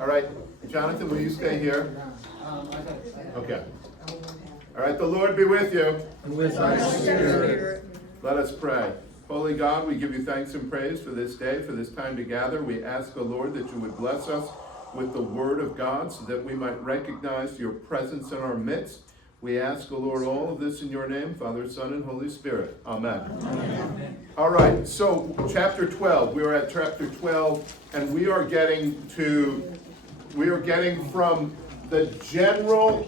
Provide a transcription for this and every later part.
All right, Jonathan, will you stay here? Okay. All right, the Lord be with you. And with thy spirit. Let us pray. Holy God, we give you thanks and praise for this day, for this time to gather. We ask, O Lord, that you would bless us with the word of God so that we might recognize your presence in our midst. We ask, O Lord, all of this in your name, Father, Son, and Holy Spirit. Amen. Amen. All right, so chapter 12. We are at chapter 12, and we are getting from the general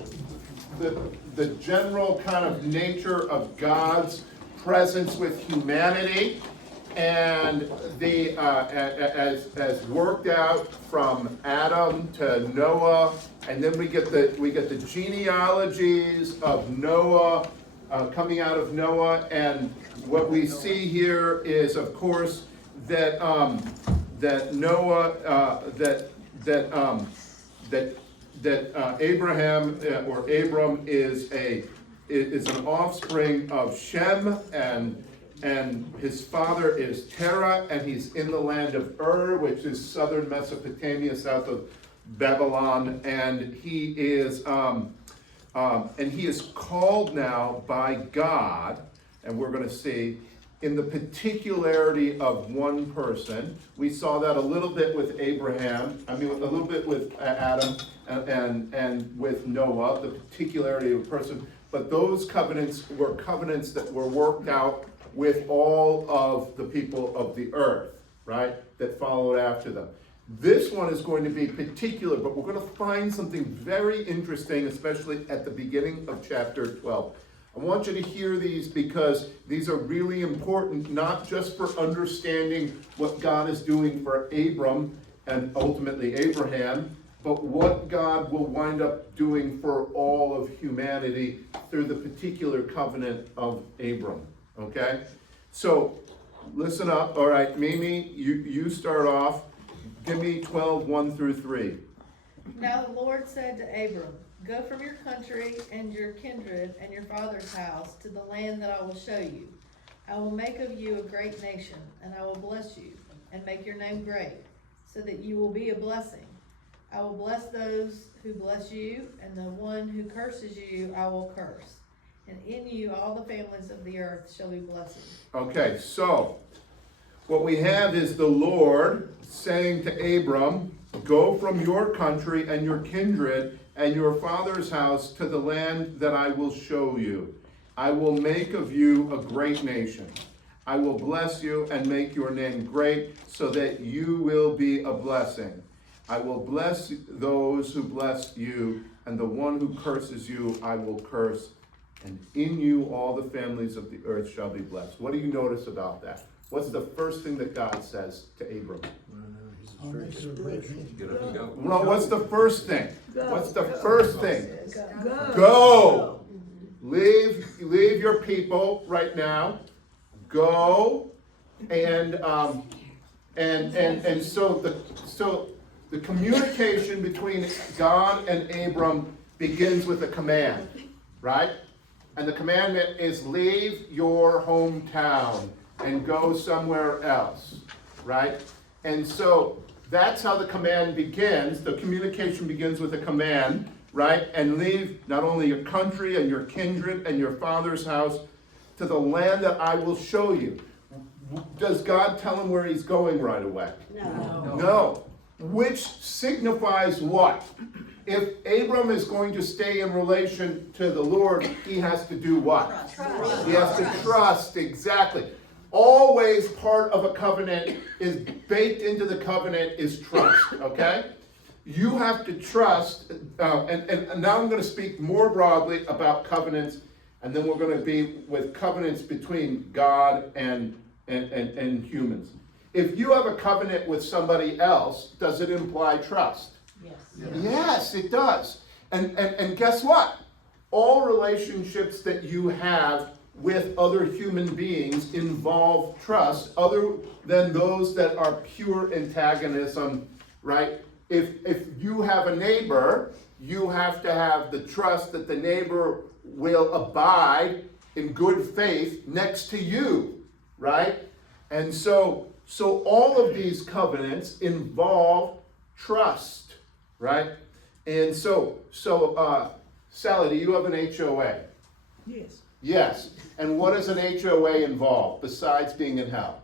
kind of nature of God's presence with humanity, and as worked out from Adam to Noah, and then we get the genealogies of Noah coming out of Noah, and what we see here is, of course, that Abraham or Abram is an offspring of Shem, and his father is Terah, and he's in the land of Ur, which is southern Mesopotamia, south of Babylon, and he is called now by God, and we're going to see in the particularity of one person. We saw that a little bit with Abraham. A little bit with Adam and with Noah, the particularity of a person. But those covenants were covenants that were worked out with all of the people of the earth, right, that followed after them. This one is going to be particular, but we're going to find something very interesting, especially at the beginning of chapter 12. I want you to hear these because these are really important, not just for understanding what God is doing for Abram and ultimately Abraham, but what God will wind up doing for all of humanity through the particular covenant of Abram. Okay? So, listen up. All right, Mimi, you start off. Give me 12, 1 through 3. Now the Lord said to Abram, "Go from your country and your kindred and your father's house to the land that I will show you. I will make of you a great nation, and I will bless you, and make your name great, so that you will be a blessing. I will bless those who bless you, and the one who curses you I will curse. And in you all the families of the earth shall be blessed." Okay, so what we have is the Lord saying to Abram, "Go from your country and your kindred and your father's house to the land that I will show you. I will make of you a great nation. I will bless you and make your name great, so that you will be a blessing. I will bless those who bless you, and the one who curses you I will curse. And in you all the families of the earth shall be blessed." What do you notice about that? What's the first thing that God says to Abram? Get up and go. No, what's the first thing? What's the first thing? Go. Leave your people right now. Go, and so the communication between God and Abram begins with a command, right? And the commandment is leave your hometown and go somewhere else, right? And so that's how the command begins. The communication begins with a command, right? And leave not only your country and your kindred and your father's house to the land that I will show you. Does God tell him where he's going right away? No. Which signifies what? If Abram is going to stay in relation to the Lord, he has to do what? Trust. He has to trust, exactly. Always part of a covenant is baked into the covenant is trust, okay? You have to trust, and now I'm going to speak more broadly about covenants, and then we're going to be with covenants between God and humans. If you have a covenant with somebody else, does it imply trust? Yes. Yes, it does. And guess what? All relationships that you have with other human beings involve trust, other than those that are pure antagonism, right? If you have a neighbor, you have to have the trust that the neighbor will abide in good faith next to you, right? And so all of these covenants involve trust, right? And so, Sally, do you have an HOA? Yes. Yes. And what does an HOA involve besides being in hell?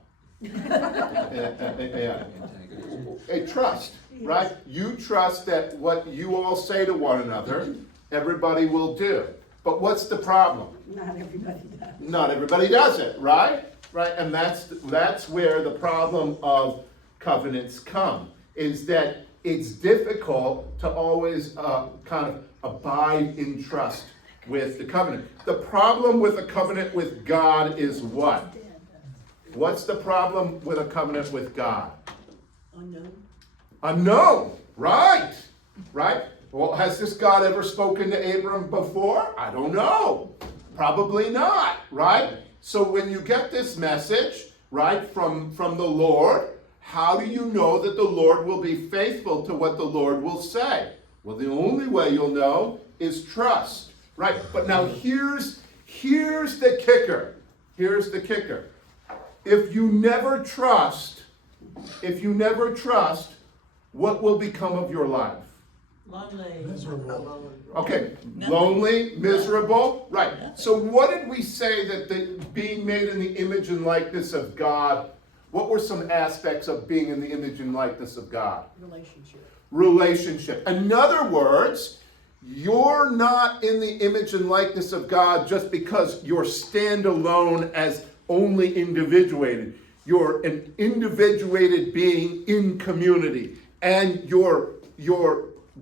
A trust, right? You trust that what you all say to one another, everybody will do. But what's the problem? Not everybody does. Not everybody does it, right? Right, and that's where the problem of covenants come, is that it's difficult to always kind of abide in trust with the covenant. The problem with a covenant with God is what? What's the problem with a covenant with God? Unknown. Unknown, right? Right? Well, has this God ever spoken to Abram before? I don't know. Probably not, right? So when you get this message, right, from the Lord, how do you know that the Lord will be faithful to what the Lord will say? Well, the only way you'll know is trust, right? But now here's the kicker. Here's the kicker. If you never trust, what will become of your life? Lonely. Okay, lonely, miserable, right. So what did we say that being made in the image and likeness of God, what were some aspects of being in the image and likeness of God? Relationship. In other words, you're not in the image and likeness of God just because you're standalone as only individuated. You're an individuated being in community, and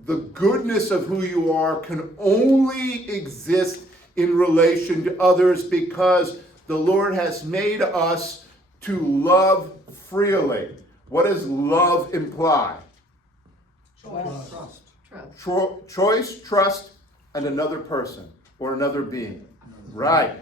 the goodness of who you are can only exist in relation to others because the Lord has made us to love freely. What does love imply? Choice, trust, and another person or another being. Right.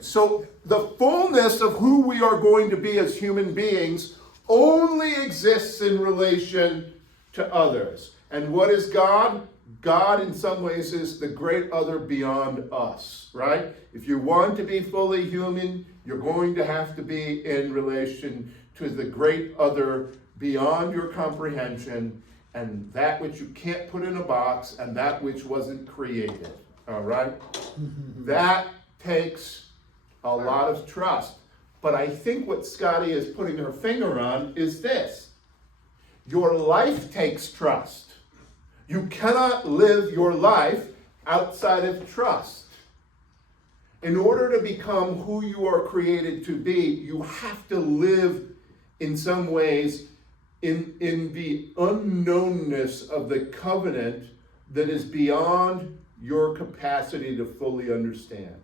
So the fullness of who we are going to be as human beings only exists in relation to others. And what is God? God in some ways is the great other beyond us, right? If you want to be fully human, you're going to have to be in relation to the great other beyond your comprehension, and that which you can't put in a box, and that which wasn't created, all right? That takes a lot of trust. But I think what Scotty is putting her finger on is this. Your life takes trust. You cannot live your life outside of trust. In order to become who you are created to be, you have to live in some ways in the unknownness of the covenant that is beyond your capacity to fully understand.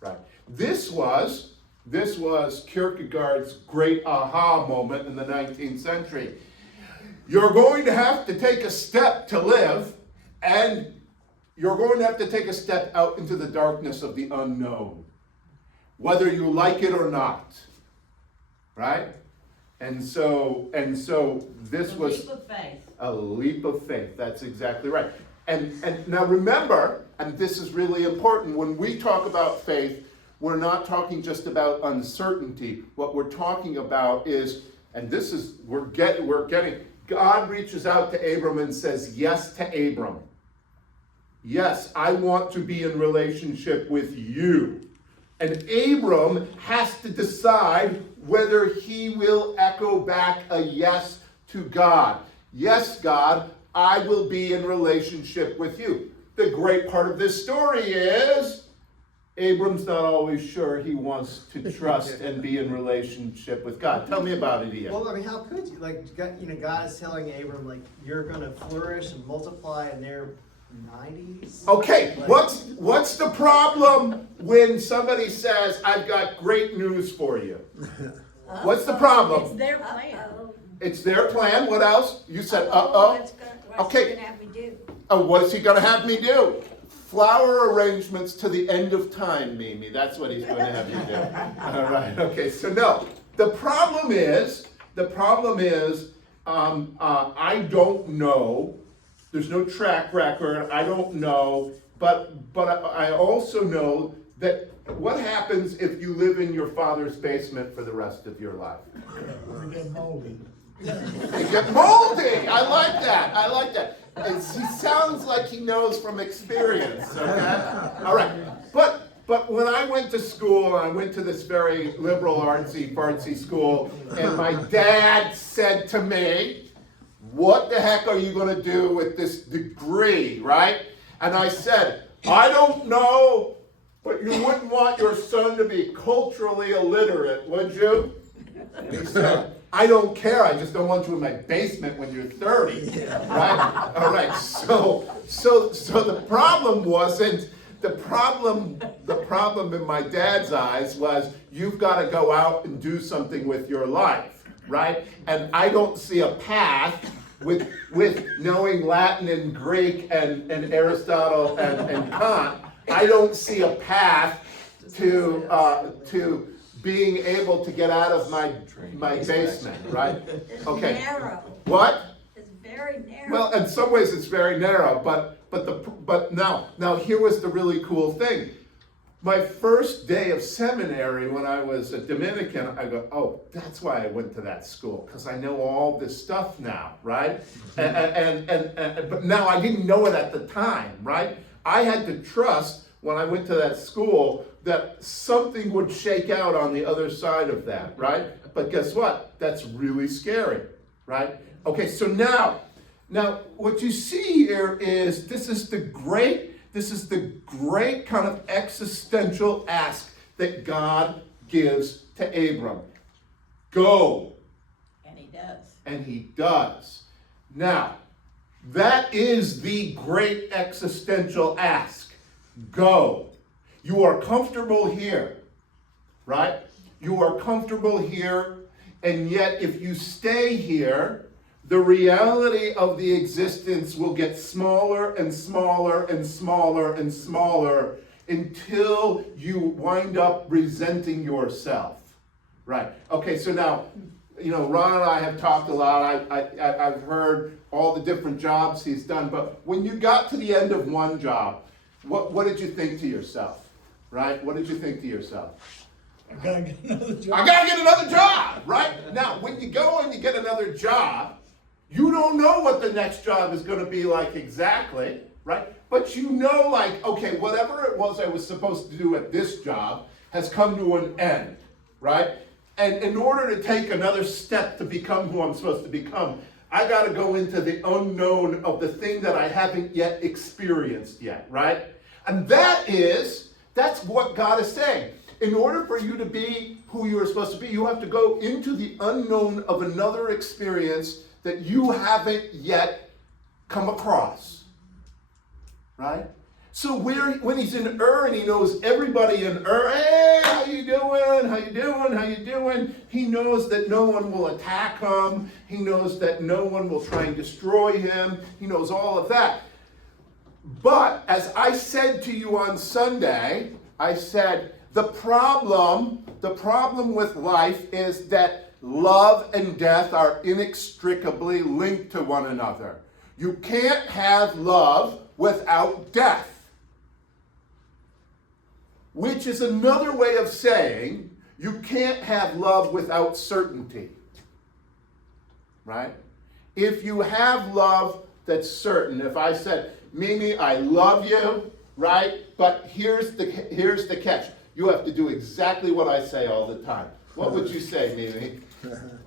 Right? This was Kierkegaard's great aha moment in the 19th century. You're going to have to take a step to live, and you're going to have to take a step out into the darkness of the unknown, whether you like it or not. Right? And so this was leap of faith. A leap of faith. That's exactly right. And now remember, and this is really important, when we talk about faith, we're not talking just about uncertainty. What we're talking about is, and this is, we're getting, God reaches out to Abram and says yes to Abram. Yes, I want to be in relationship with you. And Abram has to decide whether he will echo back a yes to God. Yes, God, I will be in relationship with you. The great part of this story is Abram's not always sure he wants to trust and be in relationship with God. Tell me about it, Ian. Well, I mean, how could you? Like, God is telling Abram, like, you're going to flourish and multiply in their 90s. Okay, like, what's the problem when somebody says, I've got great news for you? What's the problem? It's their plan. It's their plan. What else? You said, What's Okay. he gonna have me do? Oh, what is he going to have me do? Flower arrangements to the end of time, Mimi. That's what he's going to have you do. All right. Okay. So no, the problem is, I don't know. There's no track record. I don't know. But I also know that what happens if you live in your father's basement for the rest of your life? They get moldy. I like that. I like that. He sounds like he knows from experience, okay? All right. But when I went to school, I went to this very liberal, artsy-fartsy school, and my dad said to me, what the heck are you going to do with this degree, right? And I said, I don't know, but you wouldn't want your son to be culturally illiterate, would you? And he said, I don't care, I just don't want you in my basement when you're 30, right? All right, so the problem wasn't, the problem in my dad's eyes was, you've got to go out and do something with your life, right? And I don't see a path with knowing Latin and Greek and Aristotle and Kant. I don't see a path to being able to get out of my basement, right? It's Okay. narrow. What? It's very narrow. Well, in some ways it's very narrow, but now here was the really cool thing. My first day of seminary when I was a Dominican, I go, oh, that's why I went to that school, because I know all this stuff now, right? But now I didn't know it at the time, right? I had to trust when I went to that school that something would shake out on the other side of that, right? But guess what? That's really scary, right? Okay, so now what you see here is this is the great kind of existential ask that God gives to Abram. Go. And he does. And he does. Now, that is the great existential ask. Go. You are comfortable here, right? You are comfortable here, and yet if you stay here, the reality of the existence will get smaller and smaller and smaller and smaller until you wind up resenting yourself, right? Okay, so now, Ron and I have talked a lot. I've heard all the different jobs he's done, but when you got to the end of one job, what did you think to yourself, right? What did you think to yourself? I gotta get another job. I gotta get another job, right? Now, when you go and you get another job, you don't know what the next job is gonna be like exactly, right? But you know, like, okay, whatever it was I was supposed to do at this job has come to an end, right? And in order to take another step to become who I'm supposed to become, I gotta go into the unknown of the thing that I haven't yet experienced yet, right? And that's what God is saying. In order for you to be who you are supposed to be, you have to go into the unknown of another experience that you haven't yet come across, right? So when he's in Ur and he knows everybody in Ur, hey, how you doing? How you doing? How you doing? He knows that no one will attack him. He knows that no one will try and destroy him. He knows all of that. But as I said to you on Sunday, I said the problem with life is that love and death are inextricably linked to one another. You can't have love without death. Which is another way of saying you can't have love without certainty. Right? If you have love that's certain, if I said, Mimi, I love you, right? But here's the catch. You have to do exactly what I say all the time. What would you say, Mimi?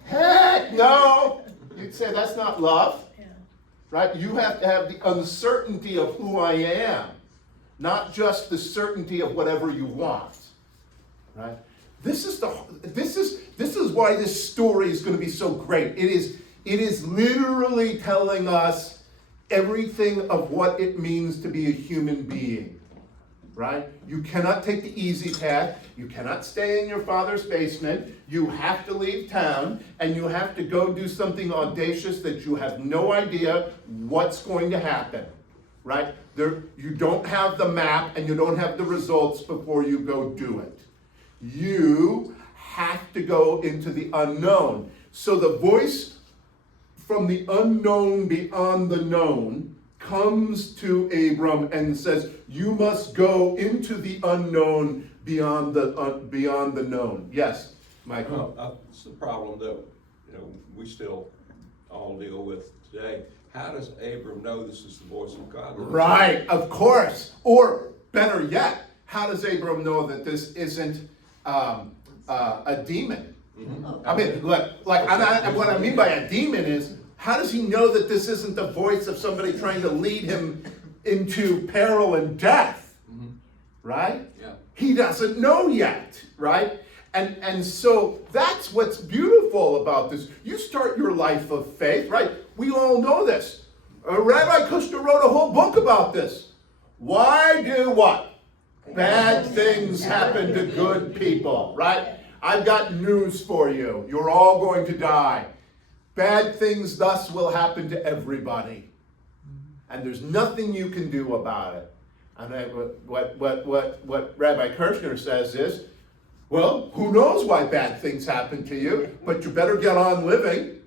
Heck no! You'd say that's not love. Yeah. Right? You have to have the uncertainty of who I am, not just the certainty of whatever you want. Right? This is why this story is going to be so great. It is literally telling us everything of what it means to be a human being. Right? You cannot take the easy path. You cannot stay in your father's basement. You have to leave town, and you have to go do something audacious that you have no idea what's going to happen. Right? You don't have the map, and you don't have the results before you go do it. You have to go into the unknown. So the voice from the unknown beyond the known comes to Abram and says, you must go into the unknown beyond the known. Yes, Michael? It's the problem that, we still all deal with today. How does Abram know this is the voice of God? Right, of course. Or better yet, how does Abram know that this isn't a demon? I mean, what I mean by a demon is, how does he know that this isn't the voice of somebody trying to lead him into peril and death? Right? Yeah. He doesn't know yet, right? And so that's what's beautiful about this. You start your life of faith, right? We all know this. Rabbi Kushner wrote a whole book about this. Why do what? Bad things happen to good people, right? I've got news for you. You're all going to die. Bad things thus will happen to everybody. And there's nothing you can do about it. And what Rabbi Kirshner says is, well, who knows why bad things happen to you, but you better get on living.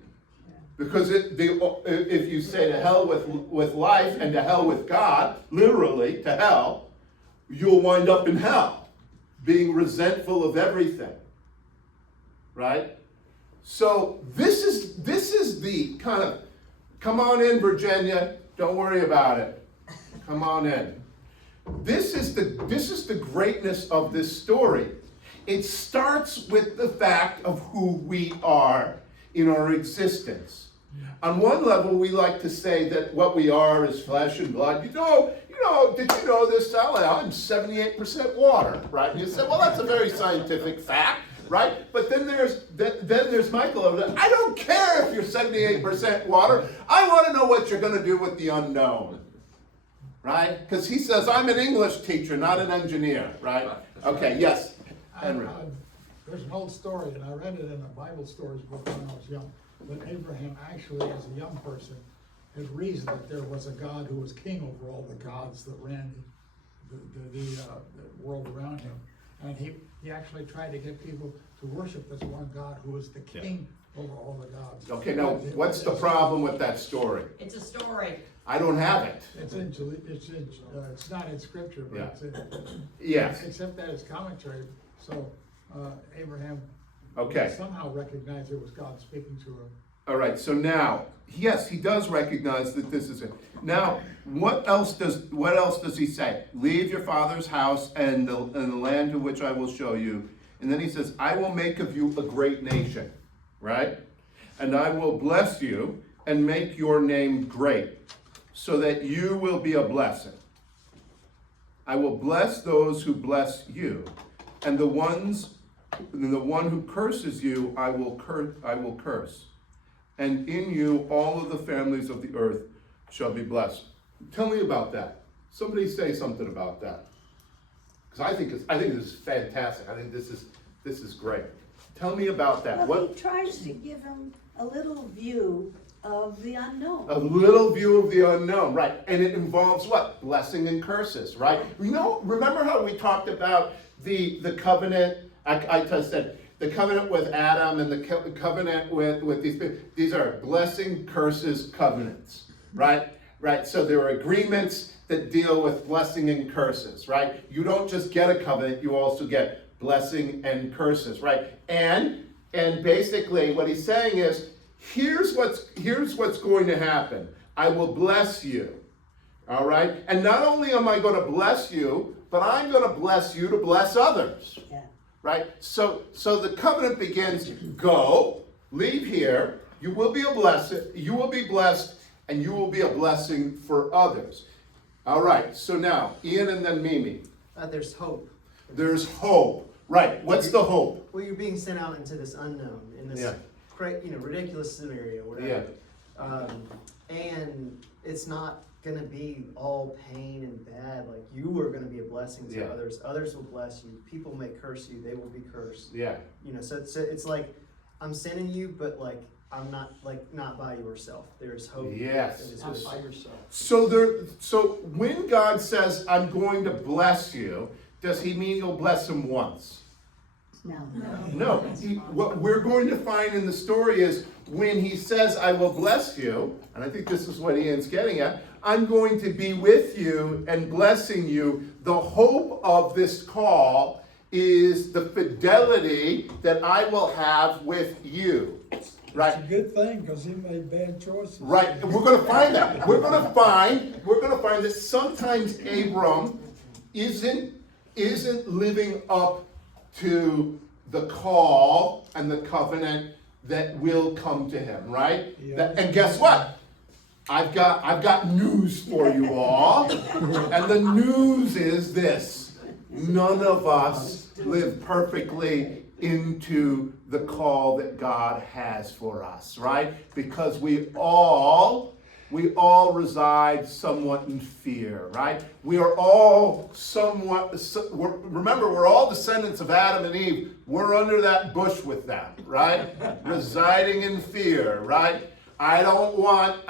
Because if you say to hell with life and to hell with God, literally to hell, you'll wind up in hell, being resentful of everything. Right? So this is the kind of, come on in, Virginia, don't worry about it. Come on in. This is the greatness of this story. It starts with the fact of who we are in our existence. On one level, we like to say that what we are is flesh and blood. Did you know this, Sally? I'm 78% water, right? And you say, well, that's a very scientific fact, right? But then there's Michael over there. I don't care if you're 78% water. I want to know what you're going to do with the unknown, right? Because he says, I'm an English teacher, not an engineer, right? Okay, yes, Henry. There's an old story, and I read it in a Bible stories book when I was young, that Abraham actually, as a young person, had reasoned that there was a God who was king over all the gods that ran the world around him. And he actually tried to get people to worship this one God who was the king over all the gods. Okay, now, what's the problem with that story? It's a story. I don't have it. It's not in scripture, but it's in, Yes. except that it's commentary. So Abraham somehow recognized it was God speaking to him. All right, so now, yes, he does recognize that this is it. Now, what else does he say? Leave your father's house and the land to which I will show you. And then he says, I will make of you a great nation, right? And I will bless you and make your name great, so that you will be a blessing. I will bless those who bless you, and the one who curses you I will curse. And in you all of the families of the earth shall be blessed. Tell me about that. Somebody say something about that. Because I think this is fantastic. I think this is great. Tell me about that. Well, he tries to give him a little view of the unknown. A little view of the unknown, right? And it involves what? Blessing and curses, right? Remember how we talked about the covenant? I just said the covenant with Adam and the covenant with these people. These are blessing, curses, covenants, right? Right. So there are agreements that deal with blessing and curses, right? You don't just get a covenant; you also get blessing and curses, right? And basically, what he's saying is, here's what's going to happen. I will bless you. All right? And not only am I going to bless you, but I'm going to bless you to bless others. Yeah. Right? So the covenant begins, go, leave here, you will be blessed, and you will be a blessing for others. All right, so now, Ian and then Mimi. There's hope. There's hope. Right, what's the hope? Well, you're being sent out into this unknown, in this ridiculous scenario, whatever. Yeah. And it's not gonna be all pain and bad. Like, you are gonna be a blessing to others. Others will bless you. People may curse you. They will be cursed. Yeah. So it's like, I'm sending you, but like, I'm not by yourself. There's hope. Yes. That is not by yourself. So when God says, I'm going to bless you, does he mean he'll bless him once? No. What we're going to find in the story is when he says, I will bless you, and I think this is what Ian's getting at, I'm going to be with you and blessing you. The hope of this call is the fidelity that I will have with you. right? It's a good thing, because he made bad choices. Right, and we're gonna find that. We're gonna find that sometimes Abram isn't living up to the call and the covenant that will come to him, right? Yeah. And guess what? I've got news for you all. And the news is this: none of us live perfectly into the call that God has for us, right? Because we all reside somewhat in fear, right? We are all remember, we're all descendants of Adam and Eve. We're under that bush with them, right? Residing in fear, right? I don't want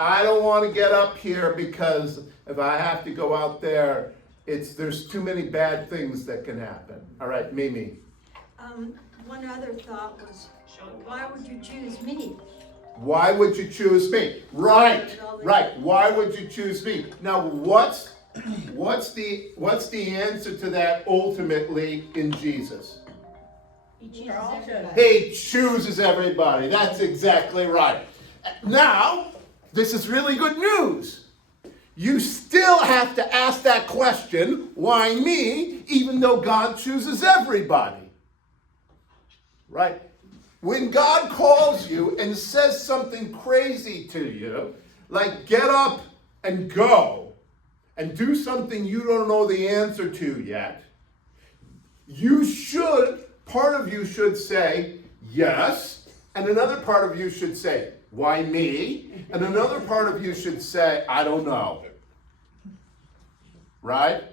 to get up here, because if I have to go out there, there's too many bad things that can happen. All right, Mimi. One other thought was, why would you choose me? Why would you choose me? Right. Why would you choose me? Now, what's the answer to that ultimately in Jesus? We're all chosen. He chooses everybody. That's exactly right. Now, this is really good news. You still have to ask that question, why me, even though God chooses everybody. Right? When God calls you and says something crazy to you, like get up and go and do something you don't know the answer to yet, part of you should say yes, and another part of you should say, why me? And another part of you should say, I don't know. Right?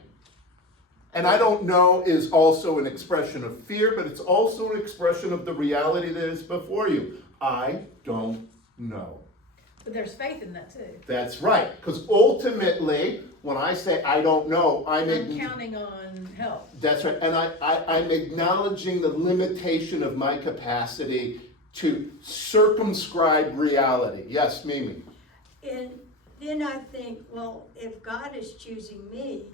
And I don't know is also an expression of fear, but it's also an expression of the reality that is before you. I don't know. But there's faith in that too. That's right. Because ultimately, when I say I don't know, I'm counting on help. That's right. And I'm acknowledging the limitation of my capacity to circumscribe reality. Yes, Mimi. And then I think, well, if God is choosing me,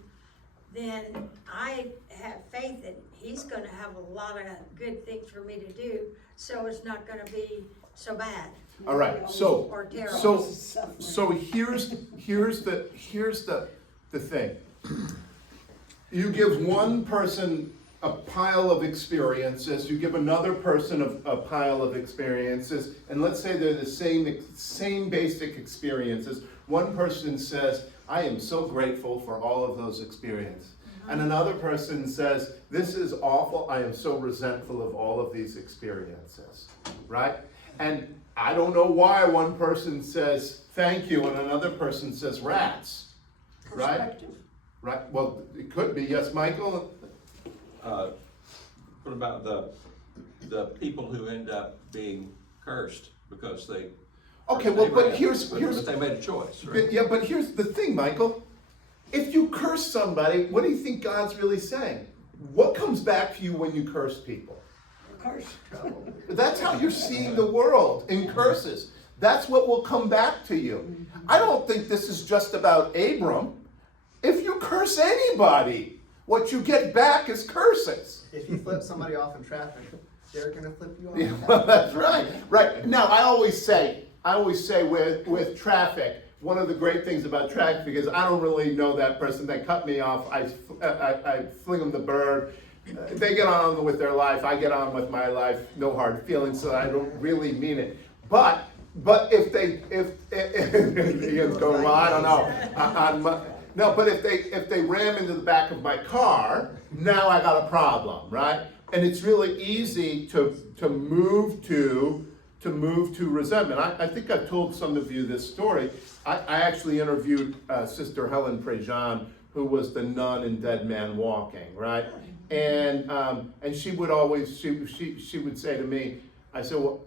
then I have faith that he's gonna have a lot of good things for me to do, so it's not gonna be so bad. All right. Or terrible. So here's the thing. You give one person a pile of experiences, you give another person a pile of experiences, and let's say they're the same basic experiences. One person says, I am so grateful for all of those experiences. And another person says, this is awful, I am so resentful of all of these experiences, right? And I don't know why one person says, thank you, and another person says, rats, right? Right, well, it could be, yes, Michael? What about the people who end up being cursed because they? Okay, well, but here's. But they made a choice, right? Yeah, but here's the thing, Michael. If you curse somebody, what do you think God's really saying? What comes back to you when you curse people? Curse. That's how you're seeing the world, in curses. That's what will come back to you. I don't think this is just about Abram. If you curse anybody, what you get back is curses. If you flip somebody off in traffic, they're gonna flip you off. Yeah, well, that's right. Right. Now, I always say with traffic, one of the great things about traffic is I don't really know that person. They cut me off. I fling them the bird. They get on with their life. I get on with my life. No hard feelings. So I don't really mean it. But if Ian's going, well, I don't know. No, but if they ram into the back of my car, now I got a problem, right? And it's really easy to move to resentment. I think I've told some of you this story. I actually interviewed Sister Helen Prejean, who was the nun in Dead Man Walking, right? And she would always she would say to me, I said, well,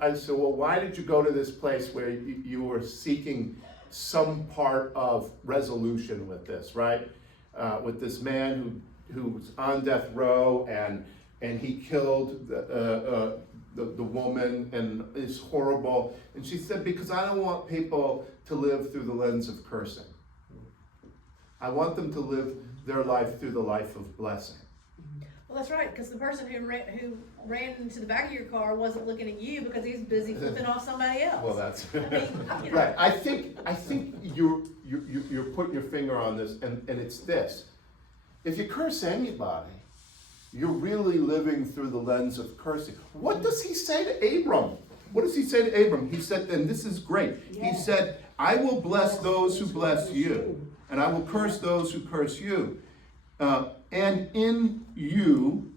why did you go to this place where you were seeking some part of resolution with this, right? With this man who was on death row and he killed the woman, and it's horrible. And she said, because I don't want people to live through the lens of cursing. I want them to live their life through the life of blessing. Well, Well, that's right, because the person who ran into the back of your car wasn't looking at you because he's busy flipping off somebody else. Well, that's, I mean, you know. right, I think you're putting your finger on this, and it's this. If you curse anybody, you're really living through the lens of cursing. What does he say to Abram? What does he say to Abram? He said, and this is great, he said, I will bless those who bless you, and I will curse those who curse you. And in you,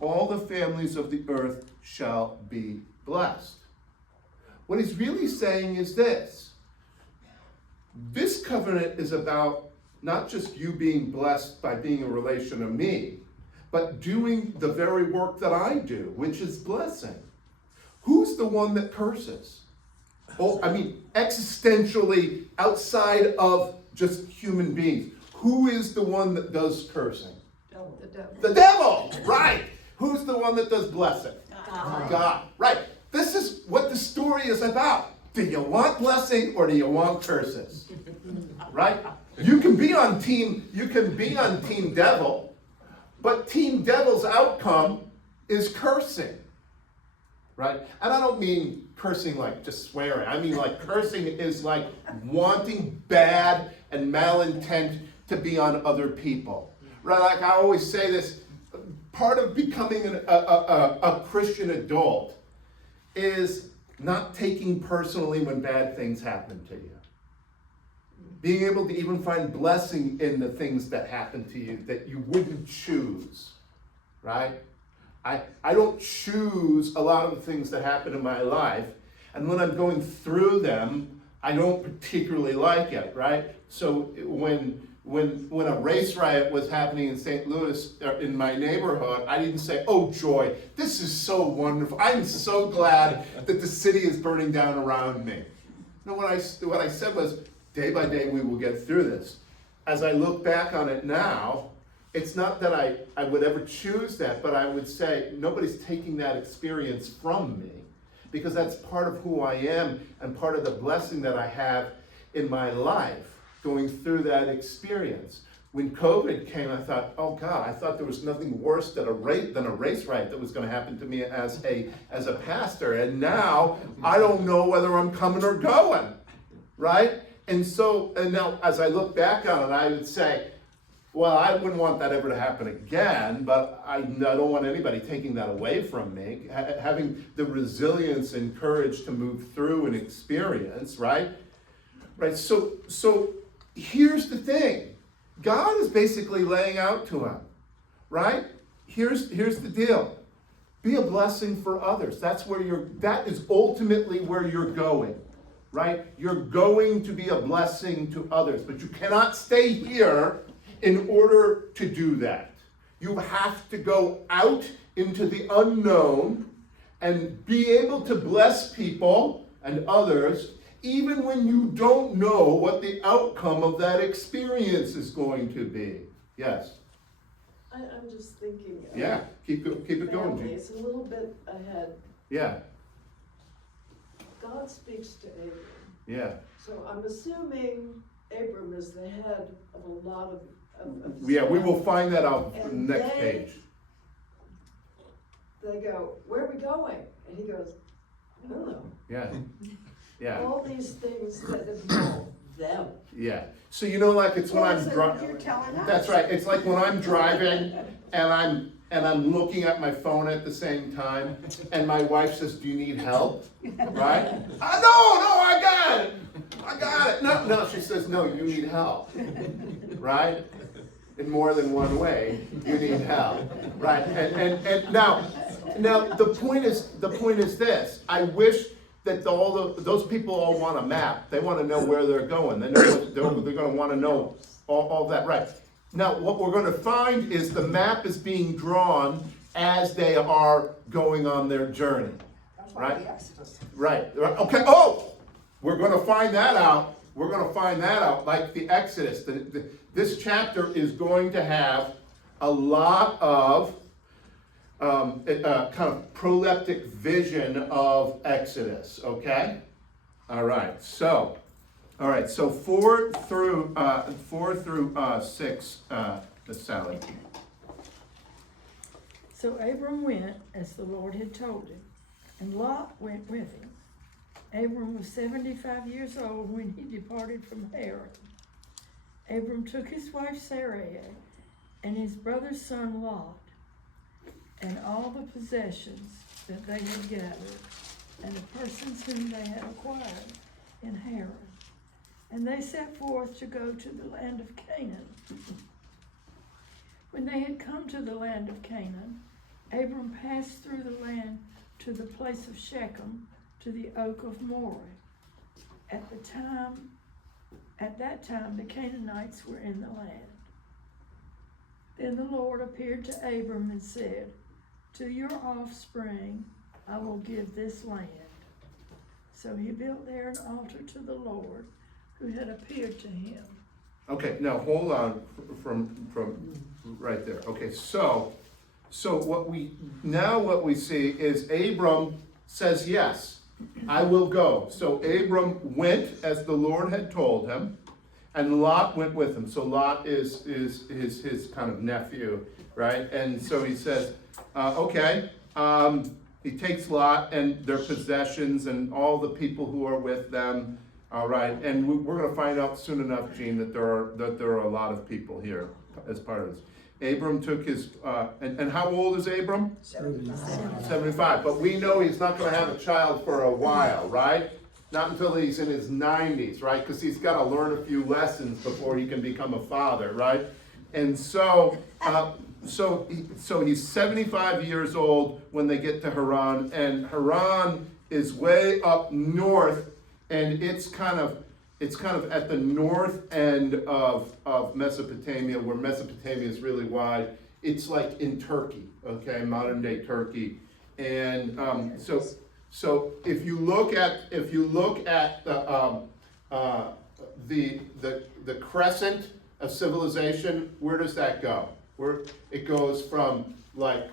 all the families of the earth shall be blessed. What he's really saying is this. This covenant is about not just you being blessed by being a relation of me, but doing the very work that I do, which is blessing. Who's the one that curses? Oh, I mean, existentially, outside of just human beings. Who is the one that does cursing? The devil. The devil, right. Who's the one that does blessing? God. God, right. This is what the story is about. Do you want blessing or do you want curses? Right? You can be on team devil, but team devil's outcome is cursing. Right? And I don't mean cursing like just swearing. I mean like cursing is like wanting bad and malintent to be on other people. Right? Like I always say this, part of becoming a Christian adult is not taking personally when bad things happen to you. Being able to even find blessing in the things that happen to you that you wouldn't choose. Right? I don't choose a lot of the things that happen in my life, and when I'm going through them, I don't particularly like it, right? So when a race riot was happening in St. Louis, in my neighborhood, I didn't say, oh joy, this is so wonderful. I'm so glad that the city is burning down around me. No, what I said was, day by day we will get through this. As I look back on it now, it's not that I would ever choose that, but I would say nobody's taking that experience from me, because that's part of who I am and part of the blessing that I have in my life, going through that experience. When COVID came, I thought, oh God, I thought there was nothing worse than a race riot that was going to happen to me as a pastor, and now I don't know whether I'm coming or going, right? And now as I look back on it, I would say, well, I wouldn't want that ever to happen again, but I don't want anybody taking that away from me. Having the resilience and courage to move through an experience, right? Right. So here's the thing. God is basically laying out to him, right? Here's the deal. Be a blessing for others. That is ultimately where you're going, right? You're going to be a blessing to others, but you cannot stay here in order to do that. You have to go out into the unknown and be able to bless people and others, even when you don't know what the outcome of that experience is going to be. Yes? I'm just thinking. Yeah, keep it going, Gene. It's a little bit ahead. Yeah, God speaks to Abram. yeah. So I'm assuming Abram is the head of a lot of Yeah, we will find that out on the And next they- page. They go, where are we going? And he goes, I don't know. Yeah, yeah, All these things that involve them. yeah. So like it's when I'm driving. You're telling us. That's right. It's like when I'm driving and I'm looking at my phone at the same time, and my wife says, "Do you need help?" Right? No, I got it. No. She says, "No, you need help." Right? In more than one way, you need help. Right? And now the point is this. I wish that those people all want a map. They want to know where they're going. They know they're going to want to know all that. Right? Now, what we're going to find is the map is being drawn as they are going on their journey. Right? Right. Okay. Oh, we're going to find that out. We're going to find that out, like the Exodus. This chapter is going to have a lot of kind of proleptic vision of Exodus. Okay. All right. So 4 through 6, Miss Sally. So Abram went as the Lord had told him, and Lot went with him. Abram was 75 years old when he departed from Haran. Abram took his wife Sarai and his brother's son Lot, and all the possessions that they had gathered, and the persons whom they had acquired in Haran. And they set forth to go to the land of Canaan. When they had come to the land of Canaan, Abram passed through the land to the place of Shechem, to the oak of Moreh. At that time, the Canaanites were in the land. Then the Lord appeared to Abram and said, "To your offspring I will give this land." So he built there an altar to the Lord, who had appeared to him. Okay, now hold on from right there. Okay, so what we see is Abram says, yes, I will go. So Abram went as the Lord had told him, and Lot went with him. So Lot is his kind of nephew, right? And so he says, okay, he takes Lot and their possessions and all the people who are with them. All right, and we're going to find out soon enough, Gene, that there are a lot of people here as part of this. Abram took his, and how old is Abram? 75. But we know he's not going to have a child for a while, right? Not until he's in his 90s, right? Because he's got to learn a few lessons before he can become a father, right? And so he's 75 years old when they get to Haran, and Haran is way up north. And it's kind of at the north end of Mesopotamia, where Mesopotamia is really wide. It's like in Turkey, okay, modern day Turkey. And so if you look at the crescent of civilization, where does that go? Where it goes from like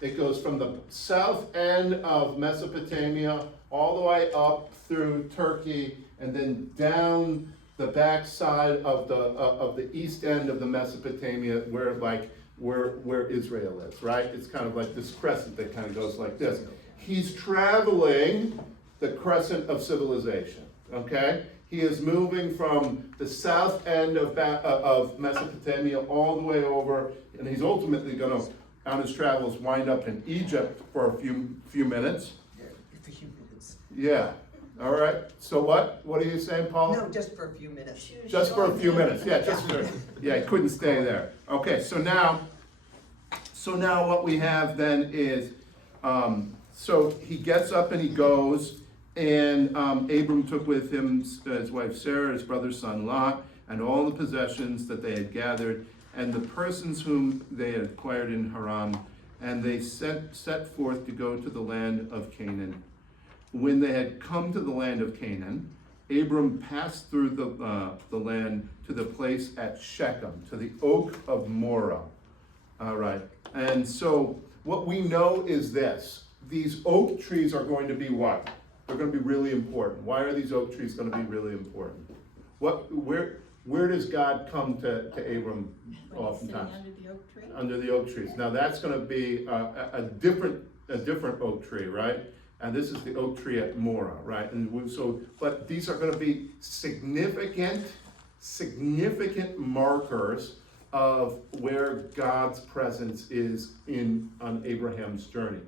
it goes from the south end of Mesopotamia all the way up through Turkey, and then down the backside of the east end of the Mesopotamia, where Israel is, right? It's kind of like this crescent that kind of goes like this. He's traveling the crescent of civilization, okay? He is moving from the south end of Mesopotamia all the way over, and he's ultimately going to, on his travels, wind up in Egypt for a few minutes. Yeah. All right. So what? What are you saying, Paul? No, just for a few minutes. Just for a few minutes. Yeah, he couldn't stay there. Okay, so now what we have then is, so he gets up and he goes, and Abram took with him his wife Sarah, his brother's son Lot, and all the possessions that they had gathered, and the persons whom they had acquired in Haran, and they set forth to go to the land of Canaan. When they had come to the land of Canaan, Abram passed through the land to the place at Shechem, to the oak of Moreh. All right, and so what we know is this: these oak trees are going to be what? They're going to be really important. Why are these oak trees going to be really important? Where does God come to Abram oftentimes? Under the oak tree? Under the oak trees. Now that's going to be a different oak tree, right? And this is the oak tree at Moreh, right? And so, but these are going to be significant markers of where God's presence is on Abraham's journey.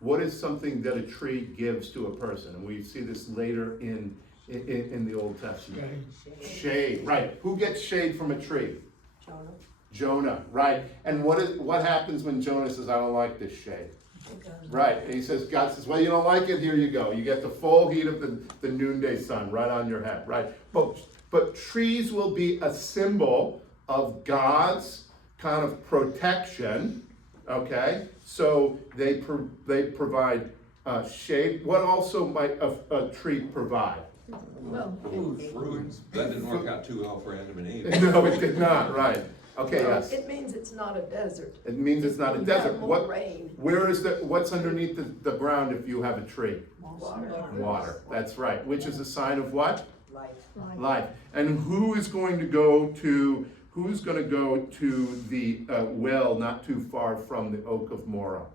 What is something that a tree gives to a person? And we see this later in the Old Testament. Shade, right? Who gets shade from a tree? Jonah, right? And what happens when Jonah says, "I don't like this shade"? Right, and God says, well, you don't like it, here you go. You get the full heat of the noonday sun right on your head, right? But trees will be a symbol of God's kind of protection, okay? So they provide shade. What also might a tree provide? Well, Fruit. That didn't work out too well for Adam and Eve. No, it did not, right. Okay, Well, yes. It means it's not a desert. It means it's not a It desert. won't rain. What's underneath the ground if you have a tree? Water. Water, that's right, which is a sign of what? Life. Life. And who is going to go to who's gonna go to the well not too far from the Oak of Morah?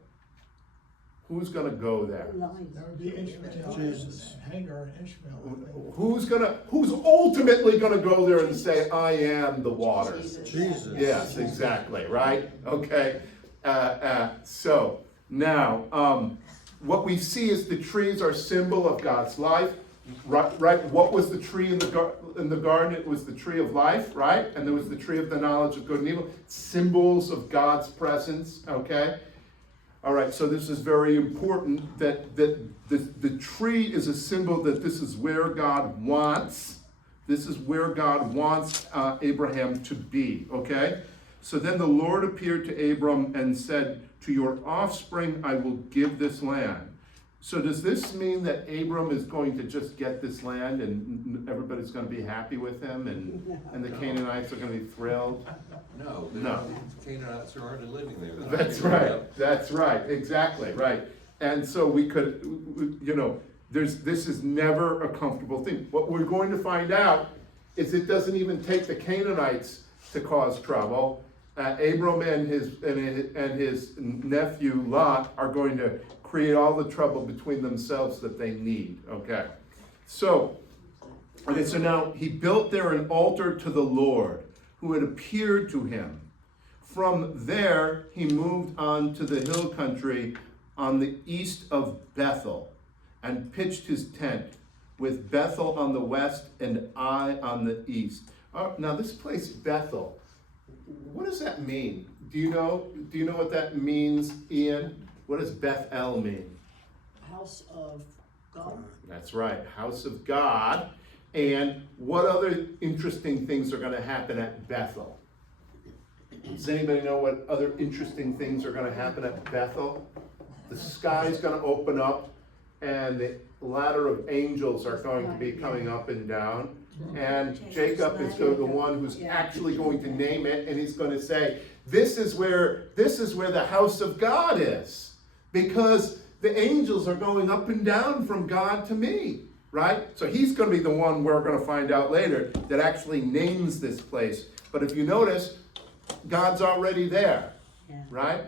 Who's gonna go there? That would be Ishmael and Hagar and Ishmael, I think. Who's ultimately gonna go there and say, I am the waters? Jesus. Yes, exactly, right? Okay. So now, what we see is the trees are symbol of God's life, right? What was the tree in the garden? It was the tree of life, right? And there was the tree of the knowledge of good and evil, symbols of God's presence. Okay. All right. So this is very important that the tree is a symbol that this is where God wants. This is where God wants Abraham to be. Okay. So then the Lord appeared to Abram and said, to your offspring I will give this land. So does this mean that Abram is going to just get this land and everybody's going to be happy with him and the Canaanites are going to be thrilled? No, No. the Canaanites are already living there. They're not That's giving it right. up. That's right. Exactly right. And so we could, this is never a comfortable thing. What we're going to find out is it doesn't even take the Canaanites to cause trouble. Abram and his nephew Lot are going to create all the trouble between themselves that they need. Okay. So now he built there an altar to the Lord who had appeared to him. From there, he moved on to the hill country on the east of Bethel and pitched his tent with Bethel on the west and Ai on the east. Now this place, Bethel, what does that mean? Do you know what that means, Ian? What does Bethel mean? House of God. That's right, house of God. And what other interesting things are going to happen at Bethel? Does anybody know what other interesting things are going to happen at Bethel? The sky's going to open up and the ladder of angels are going to be coming up and down. And Jacob is the one who's actually going to name it, and he's going to say, this is where the house of God is, because the angels are going up and down from God to me, right? So he's going to be the one we're going to find out later that actually names this place. But if you notice, God's already there, right?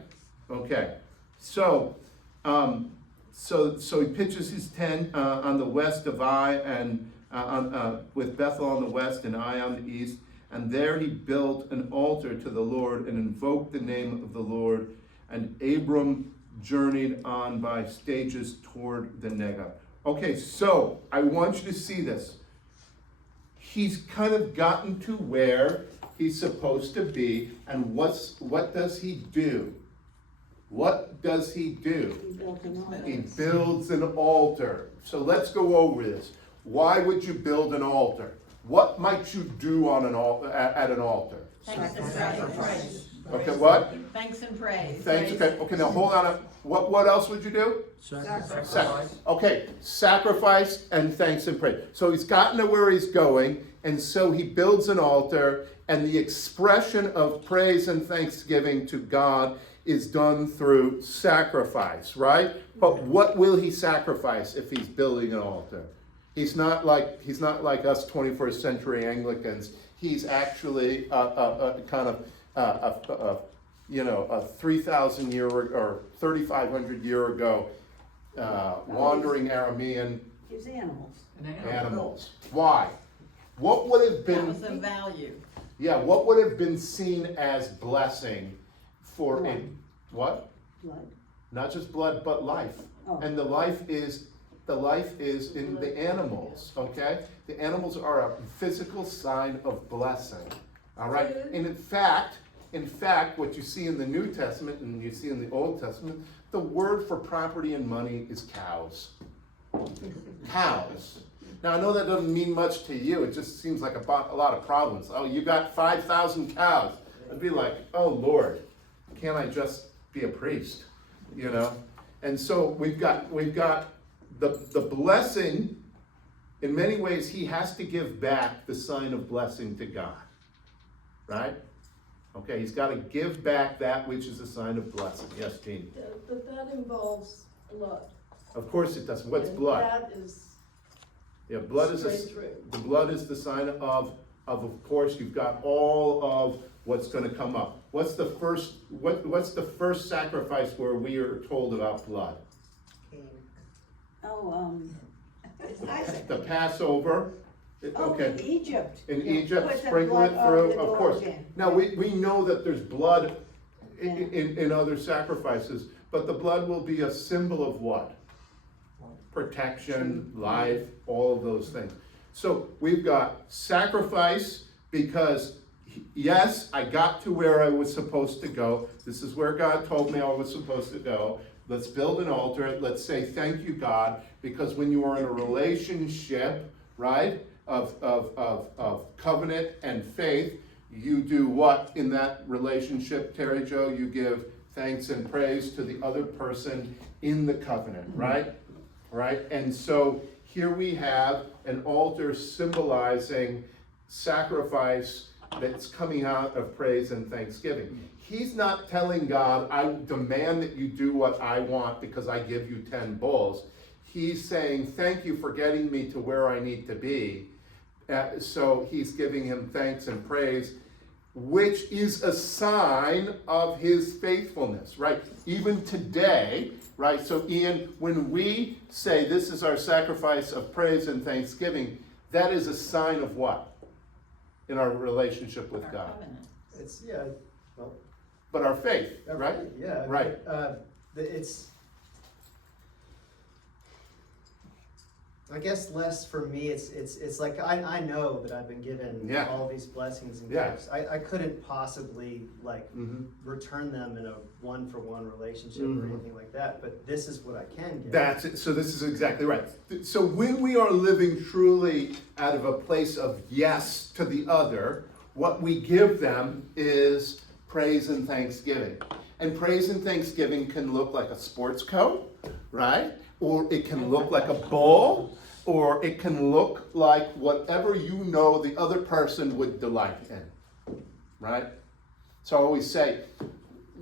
Okay, so he pitches his tent on the west of Ai and with Bethel on the west and Ai on the east, and there he built an altar to the Lord and invoked the name of the Lord. And Abram journeyed on by stages toward the Negev. Okay, so I want you to see this. He's kind of gotten to where he's supposed to be, and what does he do? What does he do? He builds an altar. So let's go over this. Why would you build an altar? What might you do on at an altar? Thanks and praise. Okay, what? Thanks and praise. Thanks. Okay, now hold on. What else would you do? Sacrifice. Okay, sacrifice and thanks and praise. So he's gotten to where he's going, and so he builds an altar, and the expression of praise and thanksgiving to God is done through sacrifice, right? But what will he sacrifice if he's building an altar? He's not like us 21st century Anglicans. He's actually a 3,000 year or 3,500 year ago wandering Aramean Gives animals. animals. Why? What would have That been? was of value. Yeah, what would have been seen as blessing for a what? Blood. Not just blood, but life. Oh. And the life is in the animals, okay? The animals are a physical sign of blessing, all right? And in fact, what you see in the New Testament and you see in the Old Testament, the word for property and money is cows. Cows. Now, I know that doesn't mean much to you. It just seems like a lot of problems. Oh, you got 5,000 cows. I'd be like, oh, Lord, can't I just be a priest, you know? And so we've got the blessing. In many ways, he has to give back the sign of blessing to God, right? Okay, he's got to give back that which is a sign of blessing. Yes, Jean? But that involves blood. Of course it does. What's And blood? that is Yeah, blood is straight through. the blood is the sign of of course, you've got all of what's gonna come up. What's the first sacrifice where we are told about blood? Oh, The Passover, okay. in Egypt. In Yeah. Egypt, Put the sprinkle blood it on through, the of course. doors in. Now, we know that there's blood Yeah. in other sacrifices, but the blood will be a symbol of what? Protection, life, all of those things. So we've got sacrifice because, yes, I got to where I was supposed to go. This is where God told me I was supposed to go. Let's build an altar. Let's say, thank you, God, because when you are in a relationship, right, of covenant and faith, you do what in that relationship, Terry Jo? You give thanks and praise to the other person in the covenant, right? Right? And so here we have an altar symbolizing sacrifice that's coming out of praise and thanksgiving. He's not telling God, I demand that you do what I want because I give you 10 bulls. He's saying, thank you for getting me to where I need to be. So he's giving him thanks and praise, which is a sign of his faithfulness, right? Even today, right? So Ian, when we say this is our sacrifice of praise and thanksgiving, that is a sign of what? In our relationship with God. It's, yeah, well. But our faith, right? Yeah. I mean, Right. It's, I guess less for me, it's like, I know that I've been given Yeah. all these blessings and Yeah. gifts. I couldn't possibly like Mhm. return them in a one-for-one relationship or Mhm. anything like that, but this is what I can give. That's it. So this is exactly right. So when we are living truly out of a place of yes to the other, what we give them is praise and thanksgiving. And praise and thanksgiving can look like a sports coat, right? Or it can look like a bowl, or it can look like whatever you know the other person would delight in, right? So I always say,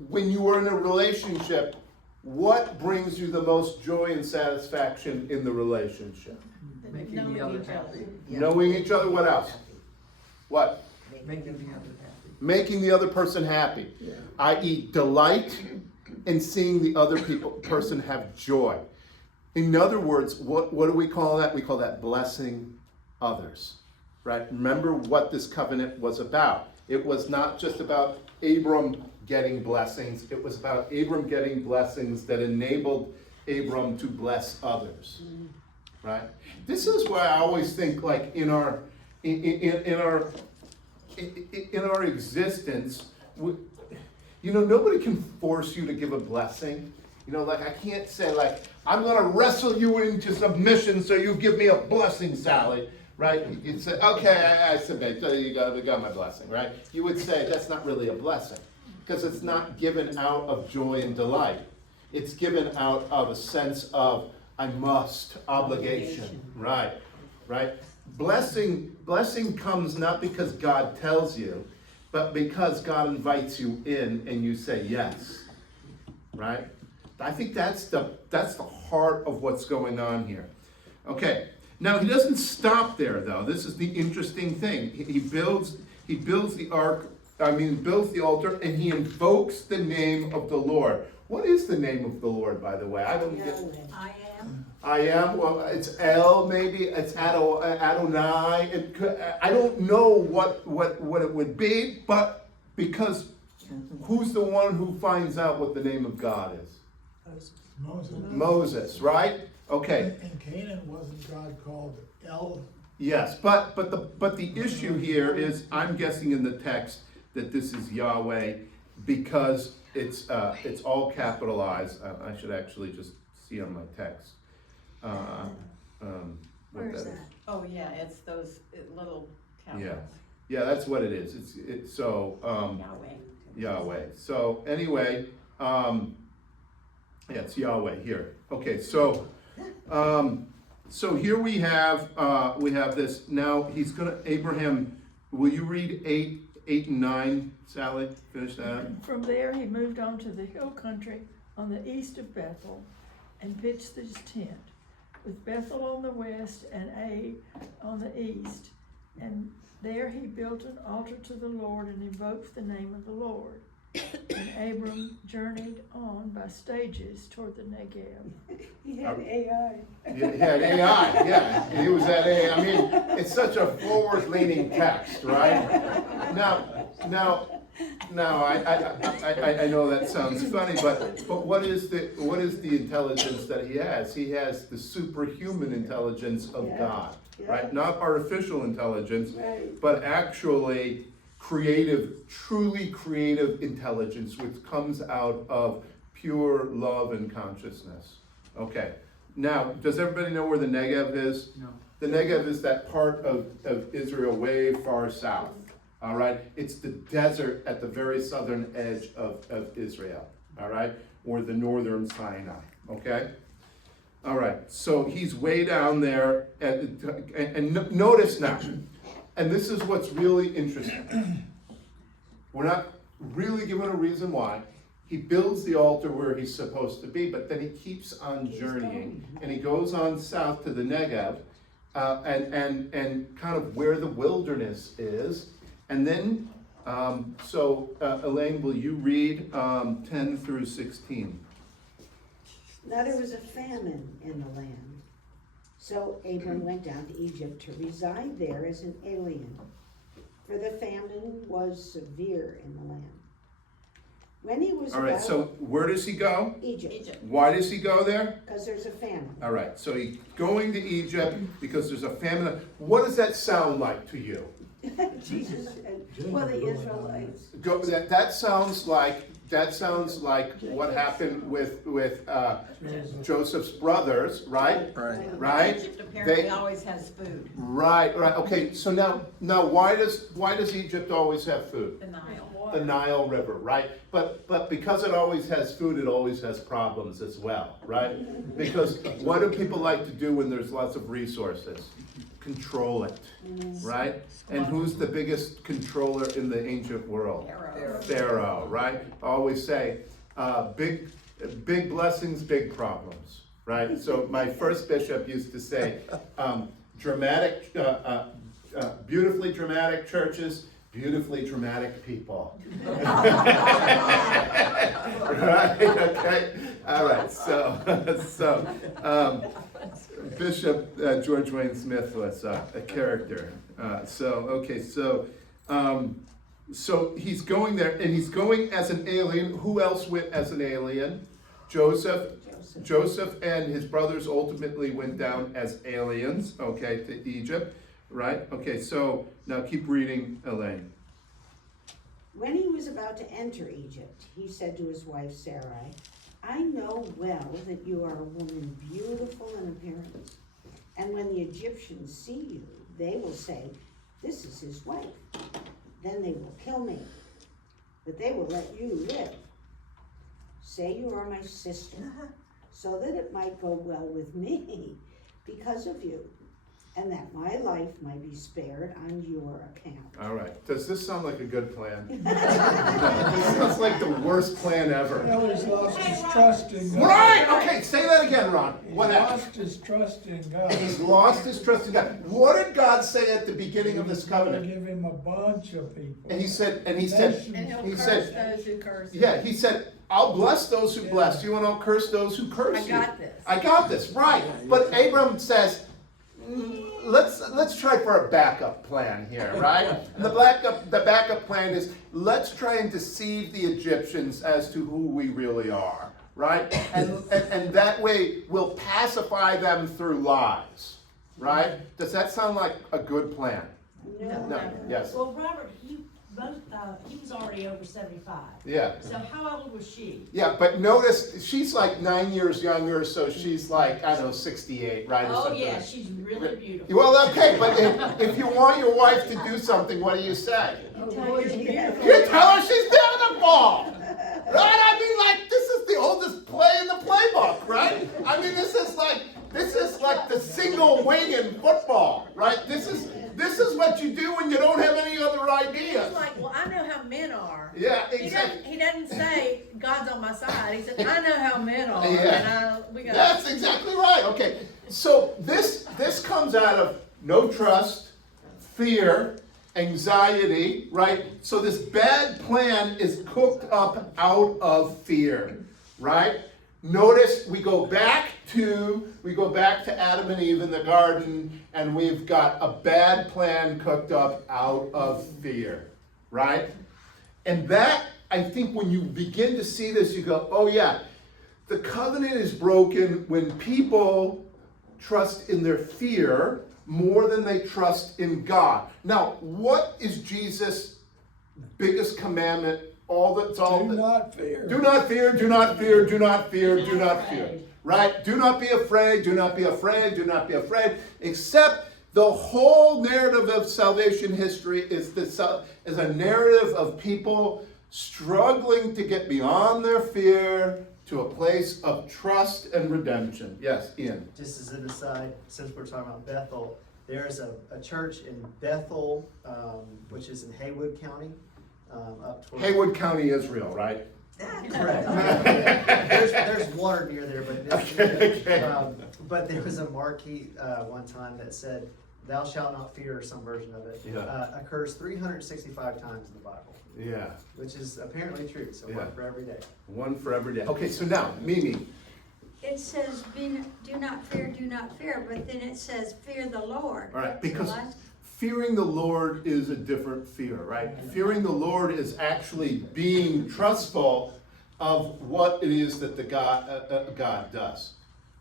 when you are in a relationship, what brings you the most joy and satisfaction in the relationship? Making the other happy. Knowing each other, what else? What? Making the other person happy. I.e. delight in seeing the other person have joy. In other words, what do we call that? We call that blessing others, right? Remember what this covenant was about. It was not just about Abram getting blessings. It was about Abram getting blessings that enabled Abram to bless others, right? This is why I always think, like in our existence, nobody can force you to give a blessing. Like I can't say like, I'm gonna wrestle you into submission so you give me a blessing, Sally, right? You'd say, okay, I submit, so you got my blessing, right? You would say that's not really a blessing, because it's not given out of joy and delight. It's given out of a sense of, I must, obligation, right? Blessing comes not because God tells you, but because God invites you in and you say yes, right? I think that's the heart of what's going on here. Okay, now he doesn't stop there though. This is the interesting thing. He builds the ark, builds the altar, and he invokes the name of the Lord. What is the name of the Lord, by the way? I don't get. I am. Well, it's El, maybe it's Adonai. I don't know what it would be, but because who's the one who finds out what the name of God is? Moses, right? Okay. In Canaan, wasn't God called El? Yes, but the issue here is, I'm guessing in the text that this is Yahweh because it's all capitalized. I should actually just see on my text. Where is that? Oh, yeah, it's those little capitals. Yeah, that's what it is. It's so Yahweh. So anyway, it's Yahweh here. Okay, so here we have this. Now Abraham, will you read 8 and 9, Sally? Finish that. From there, he moved on to the hill country on the east of Bethel and pitched his tent, with Bethel on the west and Ai on the east. And There he built an altar to the Lord and invoked the name of the Lord. And Abram journeyed on by stages toward the Negev. He had AI. He had AI, yeah, he was at AI. I mean, it's such a forward-leaning text, right? Now, I know that sounds funny, but what is the intelligence that he has? He has the superhuman intelligence of Yeah. God, Yeah. right? Not artificial intelligence, Right. but actually truly creative intelligence, which comes out of pure love and consciousness. Okay, now, does everybody know where the Negev is? No. The Negev is that part of Israel way far south, all right? It's the desert at the very southern edge of Israel, all right? Or the northern Sinai, okay? All right, so he's way down there, and notice now, and this is what's really interesting. We're not really given a reason why. He builds the altar where he's supposed to be, but then he keeps on journeying. And he goes on south to the Negev, and kind of where the wilderness is. And then, Elaine, will you read 10 through 16? Now there was a famine in the land. So Abram went down to Egypt to reside there as an alien, for the famine was severe in the land. When he was All right, so where does he go? Egypt, Why does he go there? because there's a famine. All right, so he's going to Egypt because there's a famine. What does that sound like to you? Jesus, and, well, the Israelites. That sounds like what happened with Joseph's brothers, right? Right? Egypt apparently They- always has food, Right. Okay. So now, why does Egypt always have food? the Nile. The Nile River, right? But because it always has food, it always has problems as well, right? Because what do people like to do when there's lots of resources? Control it, right? And who's the biggest controller in the ancient world? Pharaoh. Pharaoh, right? I always say, big blessings, big problems, right? So my first bishop used to say, beautifully dramatic churches, beautifully dramatic people. Right, okay, all right, so Bishop George Wayne Smith was a character. So he's going there, and he's going as an alien. Who else went as an alien? Joseph. Joseph and his brothers ultimately went down as aliens, okay, to Egypt, right? Okay, so now keep reading, Elaine. When he was about to enter Egypt, he said to his wife Sarai, I know well that you are a woman beautiful in appearance. And when the Egyptians see you, they will say, this is his wife. Then they will kill me, but they will let you live. Say you are my sister, so that it might go well with me because of you, and that my life might be spared on your account. All right, does this sound like a good plan? This sounds like the worst plan ever. Well, he's lost his trust in God. Right, okay, say that again, Ron. What He's happened? lost his trust in God. He's lost his trust in God. What did God say at the beginning of this He's gonna covenant? give him a bunch of people. And he said, And he'll He curse said- those who curse you. yeah, he said, I'll bless those who bless you and I'll curse those who curse you. I got this. Right. But Abram says, let's try for a backup plan here, right? And the backup plan is, let's try and deceive the Egyptians as to who we really are, right? And that way we'll pacify them through lies, right? Does that sound like a good plan? No. Yes. Well, Robert, he was already over 75. Yeah. So how old was she? Yeah, but notice she's like 9 years younger, so she's like, I don't know, 68, right? or Oh, something. yeah, she's really beautiful. Well, okay, but if you want your wife to do something, what do you say? You tell her you're beautiful. You tell her she's beautiful! Right? I mean, like, this is the oldest play in the playbook, right? I mean, this is like the single wing in football, right? This is what you do when you don't have any other ideas. He's like, well, I know how men are. Yeah, exactly. He doesn't say God's on my side. He said, I know how men are. Yeah. And we got. That's exactly right. Okay, so this comes out of no trust, fear, anxiety, right? So this bad plan is cooked up out of fear, right? Notice we go back to Adam and Eve in the garden, and we've got a bad plan cooked up out of fear, right? And that, I think when you begin to see this, you go, oh yeah, the covenant is broken when people trust in their fear more than they trust in God. Now, what is Jesus' biggest commandment? Do not fear. Do not fear, do not fear, do not fear, do not fear. Right? Do not be afraid, do not be afraid, do not be afraid. Except the whole narrative of salvation history is a narrative of people struggling to get beyond their fear to a place of trust and redemption. Yes, Ian. Just as an aside, since we're talking about Bethel, there's a church in Bethel, which is in Haywood County, up towards... Haywood County, Israel, right? Correct. There's water near there, but Okay. but there was a marquee one time that said, "Thou shalt not fear," some version of it. Yeah. Occurs 365 times in the Bible. Yeah. Which is apparently true. So Yeah. one for every day. One for every day. Okay, so now, Mimi. It says, do not fear, but then it says, fear the Lord. All right, because So fearing the Lord is a different fear, right? Fearing the Lord is actually being trustful of what it is that the God does,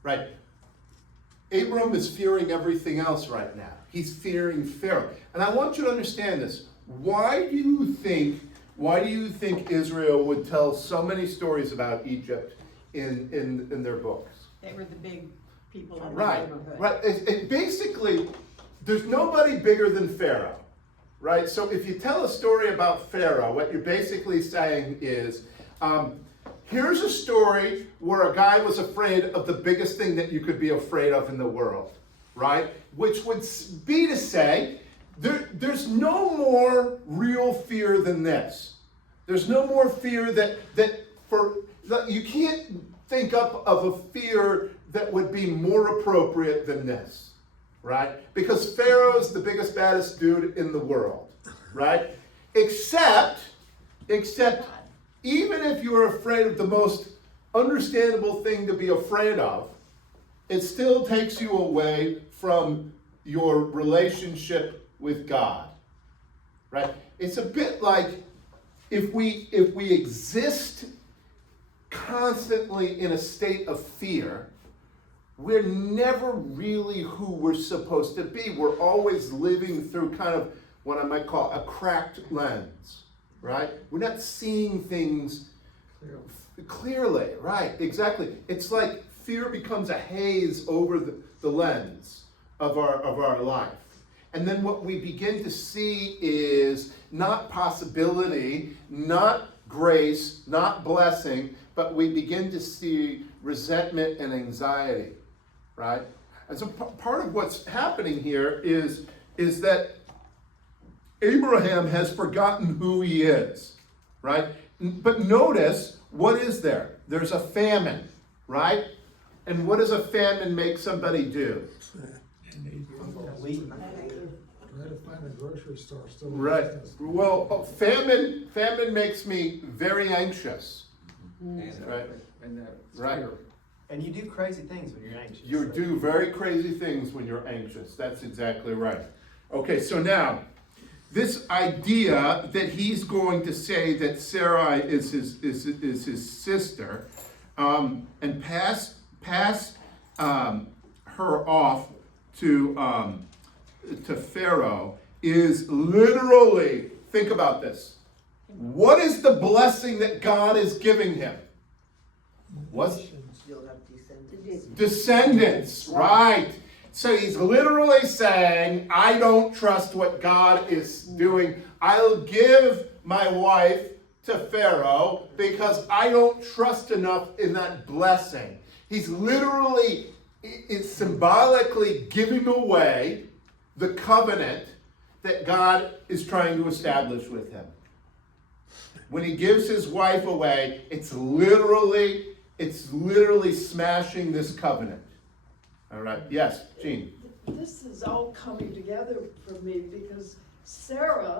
right? Abram is fearing everything else right now. He's fearing Pharaoh. And I want you to understand this. Why do you think Israel would tell so many stories about Egypt in their books? They were the big people in the Right, neighborhood. right. It basically, there's nobody bigger than Pharaoh, right? So if you tell a story about Pharaoh, what you're basically saying is, here's a story where a guy was afraid of the biggest thing that you could be afraid of in the world, right? Which would be to say, there's no more real fear than this. There's no more fear that you can't think up of a fear that would be more appropriate than this, right? Because Pharaoh's the biggest, baddest dude in the world, right? Except, even if you're afraid of the most understandable thing to be afraid of, it still takes you away from your relationship with God, right? It's a bit like if we exist constantly in a state of fear, we're never really who we're supposed to be. We're always living through kind of what I might call a cracked lens, right? We're not seeing things clearly, right? Exactly. It's like fear becomes a haze over the lens of our life. And then what we begin to see is not possibility, not grace, not blessing, but we begin to see resentment and anxiety, right? And so part of what's happening here is that Abraham has forgotten who he is, right? But notice, what is there? There's a famine, right? And what does a famine make somebody do? Try to find a grocery store still. Right. Well, famine makes me very anxious. Right. Right. And you do crazy things when you're anxious. You do very crazy things when you're anxious. That's exactly right. Okay, so now, this idea that he's going to say that Sarai is his sister, and pass her off to Pharaoh is literally, think about this. What is the blessing that God is giving him? What's descendants, right? So he's literally saying, I don't trust what God is doing. I'll give my wife to Pharaoh because I don't trust enough in that blessing. He's literally, it's symbolically giving away the covenant that God is trying to establish with him. When he gives his wife away, it's literally smashing this covenant. All right. Yes, Jean. This is all coming together for me because Sarah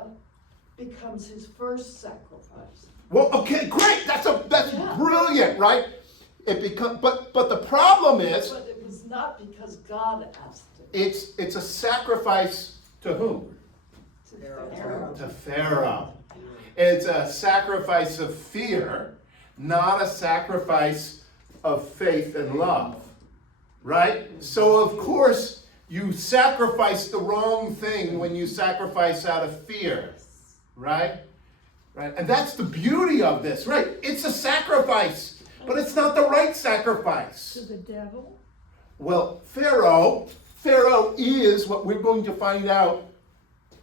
becomes his first sacrifice. Well, okay, great. That's Yeah. brilliant, right? It become, but the problem is, But it was not because God asked it. it's a sacrifice to whom? To Pharaoh. It's a sacrifice of fear, not a sacrifice of faith and love, right? So of course you sacrifice the wrong thing when you sacrifice out of fear, right? Right, and that's the beauty of this, right? It's a sacrifice, but it's not the right sacrifice. To the devil? Well, Pharaoh is what we're going to find out,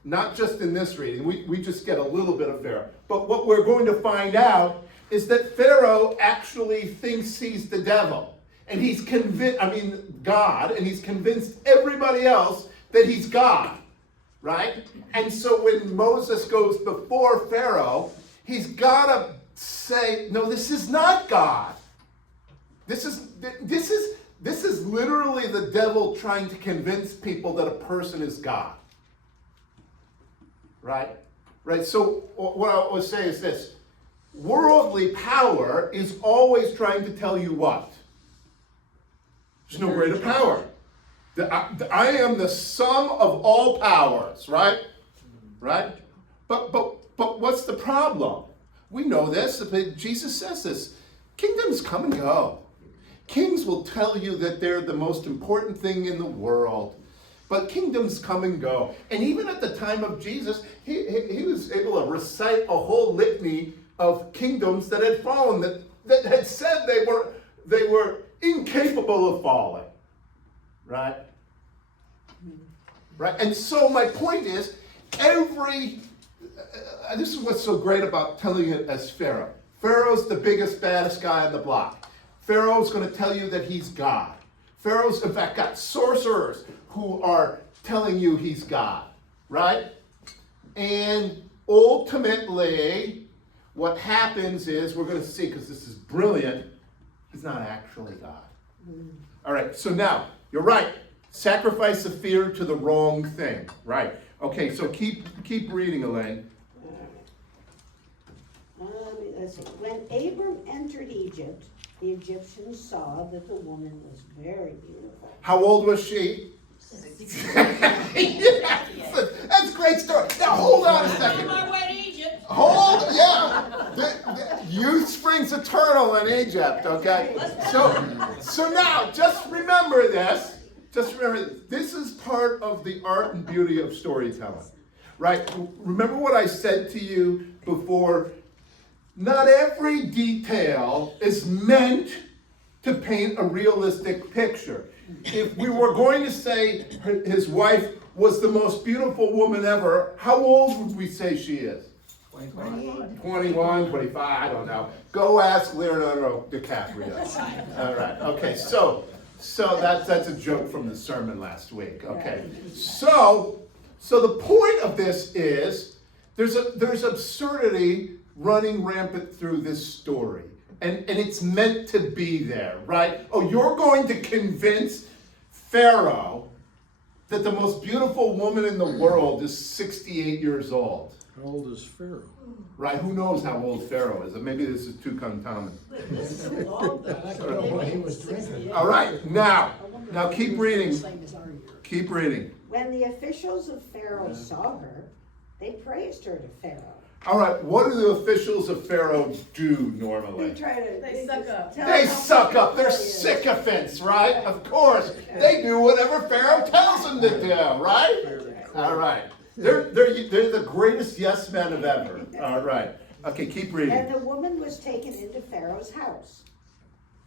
not just in this reading, we just get a little bit of Pharaoh, but what we're going to find out is that Pharaoh actually thinks he's the devil, and he's God, and he's convinced everybody else that he's God, right? And so when Moses goes before Pharaoh, he's got to say, no, this is not God. This is literally the devil trying to convince people that a person is God. Right? Right? So what I would say is this. Worldly power is always trying to tell you what? There's no greater power. I am the sum of all powers, right? Right? But what's the problem? We know this. Jesus says this. Kingdoms come and go. Kings will tell you that they're the most important thing in the world. But kingdoms come and go. And even at the time of Jesus, he was able to recite a whole litany of kingdoms that had fallen, that had said they were incapable of falling. Right? Right? And so my point is, this is what's so great about telling it as Pharaoh. Pharaoh's the biggest, baddest guy on the block. Pharaoh's going to tell you that he's God. Pharaoh's, in fact, got sorcerers who are telling you he's God, right? And ultimately, what happens is, we're going to see, because this is brilliant, he's not actually God. All right, so now, you're right. Sacrifice of fear to the wrong thing, right? Okay, so keep reading, Elaine. Let's see. When Abram entered Egypt, the Egyptians saw that the woman was very beautiful. How old was she? Yes, that's a great story. Now hold on a second. On my way to Egypt. The youth springs eternal in Egypt, okay? So now, just remember this. This is part of the art and beauty of storytelling, right? Remember what I said to you before? Not every detail is meant to paint a realistic picture. If we were going to say his wife was the most beautiful woman ever, how old would we say she is? 21, 25, I don't know. Go ask Leonardo DiCaprio. All right, okay, so that's a joke from the sermon last week, okay. So the point of this is, there's absurdity running rampant through this story. And it's meant to be there, right? Oh, you're going to convince Pharaoh that the most beautiful woman in the world is 68 years old. How old is Pharaoh? Right? Who knows how old Pharaoh is? Maybe this is too uncommon. This is a long I'd like to know what he was drinking. All right, now keep reading. Keep reading. When the officials of Pharaoh saw her, they praised her to Pharaoh. All right, what do the officials of Pharaoh do normally? They suck up. They suck up. They're sycophants, right? Of course. They do whatever Pharaoh tells them to do, right? All right. They're the greatest yes men of ever. All right. Okay, keep reading. And the woman was taken into Pharaoh's house.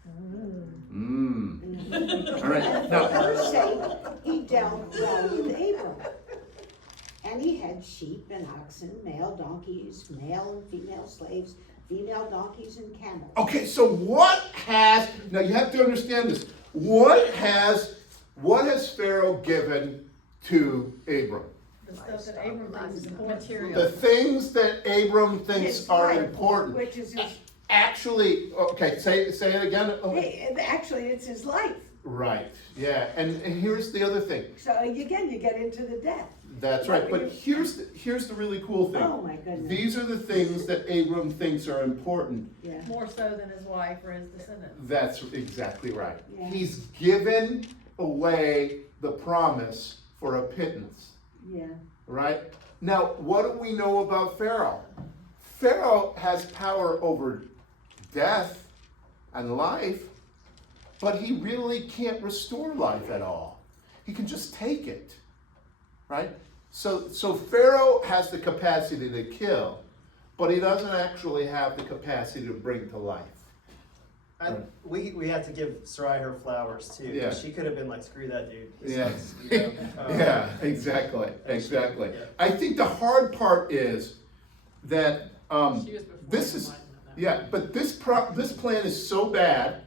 All right. And for Now, her sake, he dealt well with Abram. And he had sheep and oxen, male donkeys, male and female slaves, female donkeys and camels. okay, so now you have to understand this. What has Pharaoh given to Abram? The stuff that Abram thinks is important. The things that Abram thinks His are life, important. Which is his, Actually, okay, say it again. actually, it's his life. Right, yeah, and here's the other thing. So again, you get into the death. That's right, but here's the really cool thing. Oh, my goodness. These are the things that Abram thinks are important. Yeah, More so than his wife or his descendants. That's exactly right. Yeah. He's given away the promise for a pittance, yeah. right? Now, what do we know about Pharaoh? Pharaoh has power over death and life, but he really can't restore life at all. He can just take it, right? So Pharaoh has the capacity to kill, but he doesn't actually have the capacity to bring to life. We have to give Sarai her flowers too. Yeah. She could have been like, screw that dude. Yeah. You know, Yeah, exactly. Yeah. I think the hard part is that She was before this is enlightenment, though. yeah, but this plan is so bad,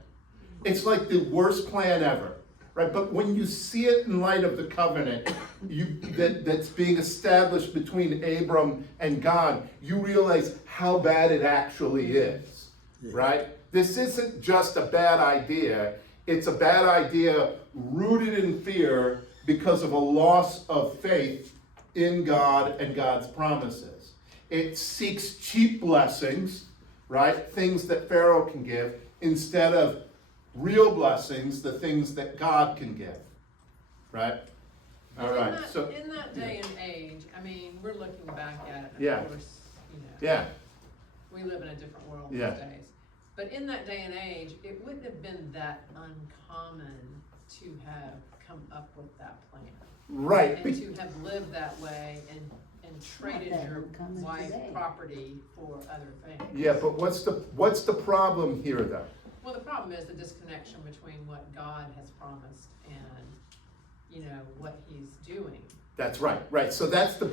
it's like the worst plan ever, right? But when you see it in light of the covenant that's being established between Abram and God, you realize how bad it actually is, right? This isn't just a bad idea. It's a bad idea rooted in fear because of a loss of faith in God and God's promises. It seeks cheap blessings, right? Things that Pharaoh can give, instead of real blessings, the things that God can give, right? All right, so, In that day and age, I mean, we're looking back at it, Yeah. of course, you know. yeah, We live in a different world Yeah. these days. But in that day and age, it wouldn't have been that uncommon to have come up with that plan. right. And to have lived that way and traded that your uncommon wife's today. property for other things. Yeah, but what's the problem here, though? Well, the problem is the disconnection between what God has promised and, you know, what he's doing. That's right, right. So that's the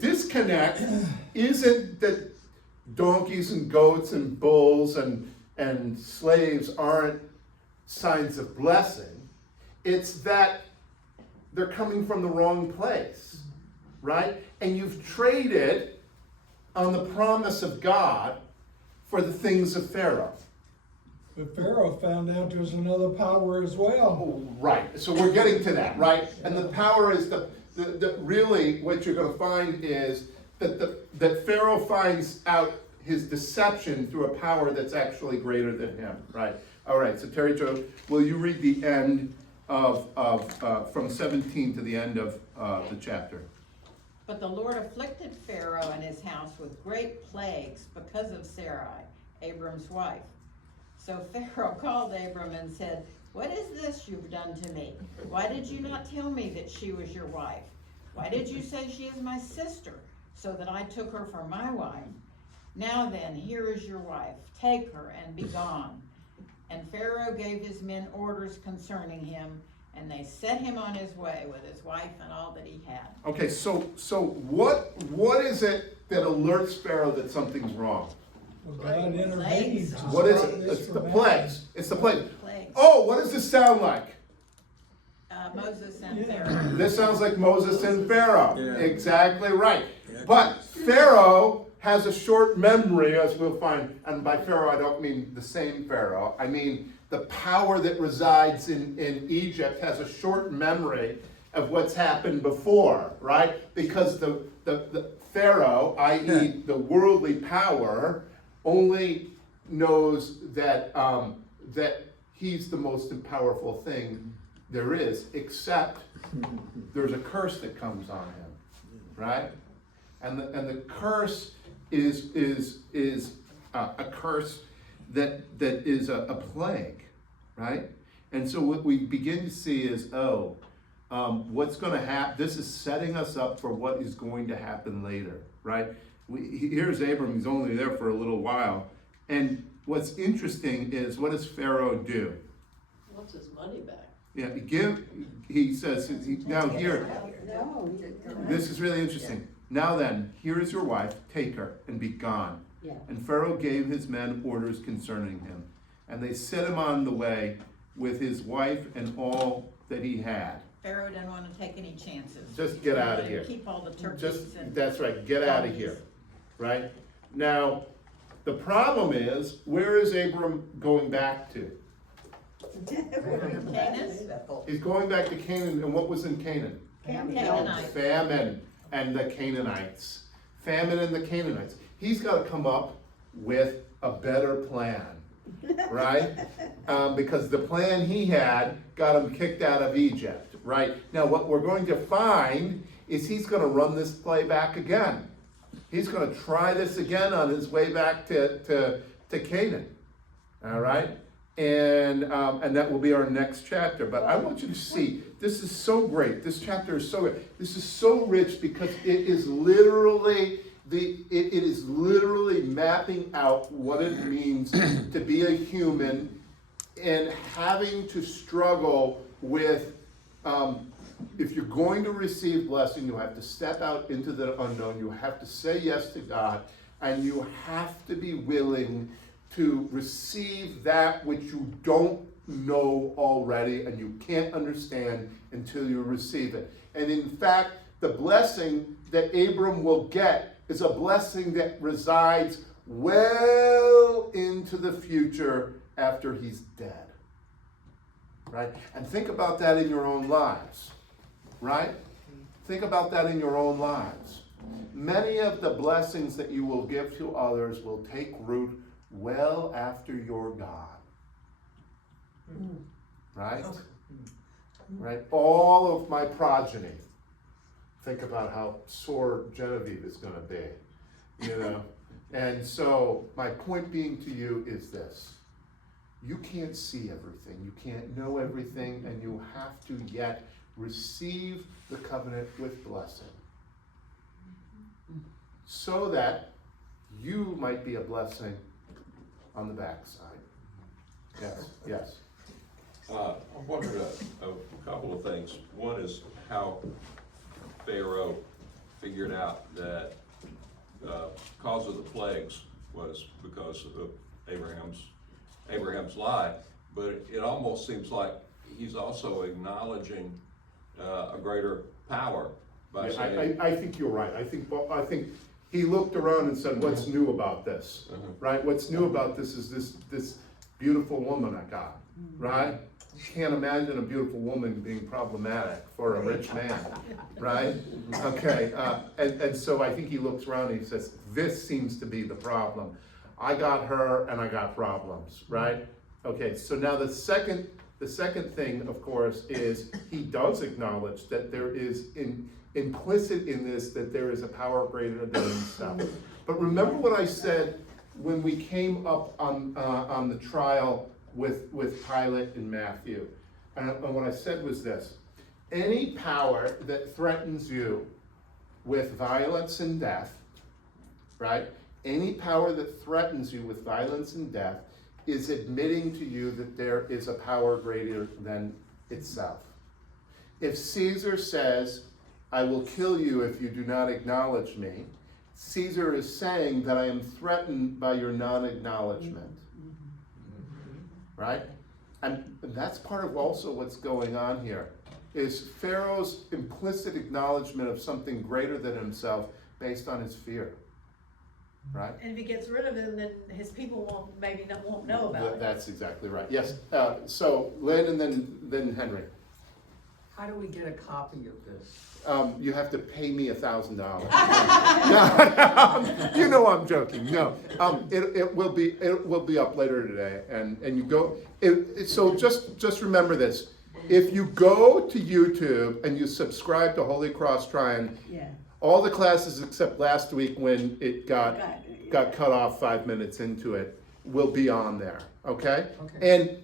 disconnect isn't that donkeys and goats and bulls and slaves aren't signs of blessing. It's that they're coming from the wrong place, right? And you've traded on the promise of God for the things of Pharaoh. But Pharaoh found out there's another power as well. Oh, right, so we're getting to that, right? And the power is the really what you're gonna find is that Pharaoh finds out his deception through a power that's actually greater than him, right? All right, so Terry Jo, will you read the end of from 17 to the end of the chapter? But the Lord afflicted Pharaoh and his house with great plagues because of Sarai, Abram's wife. So Pharaoh called Abram and said, "What is this you've done to me? Why did you not tell me that she was your wife? Why did you say she is my sister, so that I took her for my wife? Now then, here is your wife. Take her and be gone." And Pharaoh gave his men orders concerning him, and they set him on his way with his wife and all that he had. Okay, so what is it that alerts Pharaoh that something's wrong? Well, God intervened. to What is stop it? this It's from the happening. plagues. It's the plagues. Plagues. Oh, what does this sound like? Moses and Pharaoh. This sounds like Moses and Pharaoh. Yeah. Exactly right. But Pharaoh has a short memory, as we'll find. And by Pharaoh, I don't mean the same Pharaoh. I mean the power that resides in Egypt has a short memory of what's happened before, right? Because the Pharaoh, i.e. the worldly power, only knows that that he's the most powerful thing there is, except there's a curse that comes on him, right? And the curse is a curse that is a plague, right? And so what we begin to see is, what's going to happen? This is setting us up for what is going to happen later, right? Here's Abram. He's only there for a little while, and what's interesting is, what does Pharaoh do? Wants his money back. Yeah, he says, now here, No. this is really interesting. Now then, here is your wife, take her and be gone. Yeah. And Pharaoh gave his men orders concerning him. And they set him on the way with his wife and all that he had. Pharaoh didn't want to take any chances. Just get out of He here. wanted to keep all the turkeys Just, and. that's right, get out of here, right? Now, the problem is, where is Abram going back to? Canaan? He's going back to Canaan, and what was in Canaan? Canaanites. Famine and the Canaanites. Famine and the Canaanites. He's got to come up with a better plan, right? Because the plan he had got him kicked out of Egypt, right? Now what we're going to find is he's going to run this play back again. He's going to try this again on his way back to Canaan, all right? And that will be our next chapter. But I want you to see, this is so great. This chapter is so great. This is so rich because it is literally it is literally mapping out what it means to be a human and having to struggle with, if you're going to receive blessing, you have to step out into the unknown. You have to say yes to God, and you have to be willing to receive that which you don't know already and you can't understand until you receive it. And in fact, the blessing that Abram will get is a blessing that resides well into the future after he's dead. Right? And think about that in your own lives. Right? Think about that in your own lives. Many of the blessings that you will give to others will take root well after you're gone. Right? Right? All of my progeny. Think about how sore Genevieve is going to be, you know. And so my point being to you is this. You can't see everything. You can't know everything, and you have to yet receive the covenant with blessing so that you might be a blessing on the backside. Yes, yes. I wondered a couple of things. One is how Pharaoh figured out that cause of the plagues was because of Abraham's lie, but it almost seems like he's also acknowledging a greater power by saying. I think you're right. I think he looked around and said, "What's new about this? Right? What's new about this is this beautiful woman I got, right? You can't imagine a beautiful woman being problematic for a rich man, right? Okay, and so I think he looks around and he says, this seems to be the problem. I got her and I got problems, right? Okay, so now the second thing, of course, is he does acknowledge that there is implicit in this that there is a power greater than himself. But remember what I said when we came up on the trial with Pilate and Matthew. And what I said was this: any power that threatens you with violence and death, right? Any power that threatens you with violence and death is admitting to you that there is a power greater than itself. If Caesar says, I will kill you if you do not acknowledge me, Caesar is saying that I am threatened by your non-acknowledgement. Right? And that's part of also what's going on here, is Pharaoh's implicit acknowledgement of something greater than himself based on his fear. Right? And if he gets rid of him, then his people won't know about it. That's exactly right. Yes. So Lynn and then Henry. How do we get a copy of this? You have to pay me $1,000. No, you know I'm joking. No, it will be up later today, and you go. So just remember this: if you go to YouTube and you subscribe to Holy Cross Tryon, all the classes except last week when it got cut off 5 minutes into it will be on there. Okay. And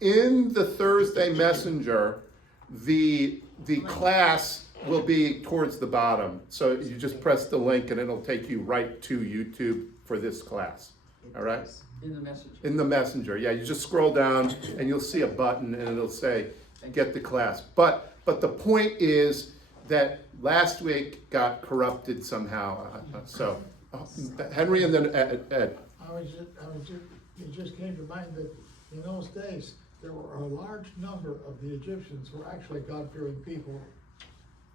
in the Thursday Messenger, the class will be towards the bottom. So you just press the link and it'll take you right to YouTube for this class. All right? In the messenger. In the Messenger. Yeah, you just scroll down and you'll see a button and it'll say get the class. But the point is that last week got corrupted somehow. So Henry and then Ed. It just came to mind that in those days there were a large number of the Egyptians who were actually God-fearing people.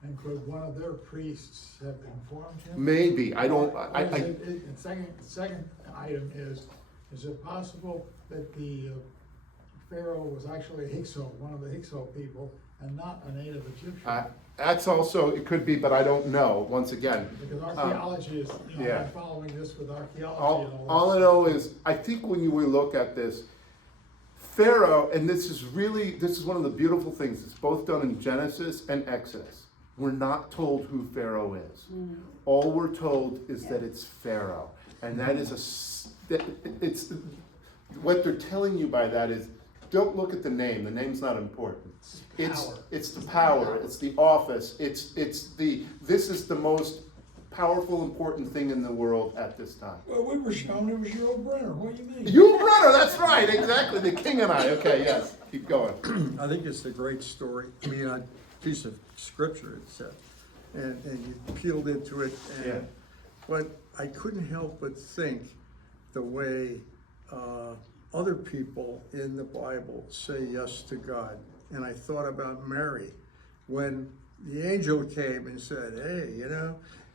And could one of their priests have informed him? Maybe. I don't. Second item is it possible that the Pharaoh was actually a Hyksos, one of the Hyksos people, and not a native Egyptian. That's also, it could be, but I don't know, once again. Because archaeology is, yeah. I'm following this with archaeology and All I know is, I think when we look at this, Pharaoh, and this is one of the beautiful things, it's both done in Genesis and Exodus. We're not told who Pharaoh is. All we're told is that it's Pharaoh. And that is it's, what they're telling you by that is, don't look at the name name's not important. It's the power, it's the office, this is the most powerful, important thing in the world at this time. Well, we were shown it was Yul Brynner. What do you mean? Yul Brynner, that's right, exactly, the king and I. Okay, yes, keep going. I think it's a great story. I mean, a piece of scripture, it said. And you peeled into it. And, Yeah. But I couldn't help but think the way other people in the Bible say yes to God. And I thought about Mary when the angel came and said, hey,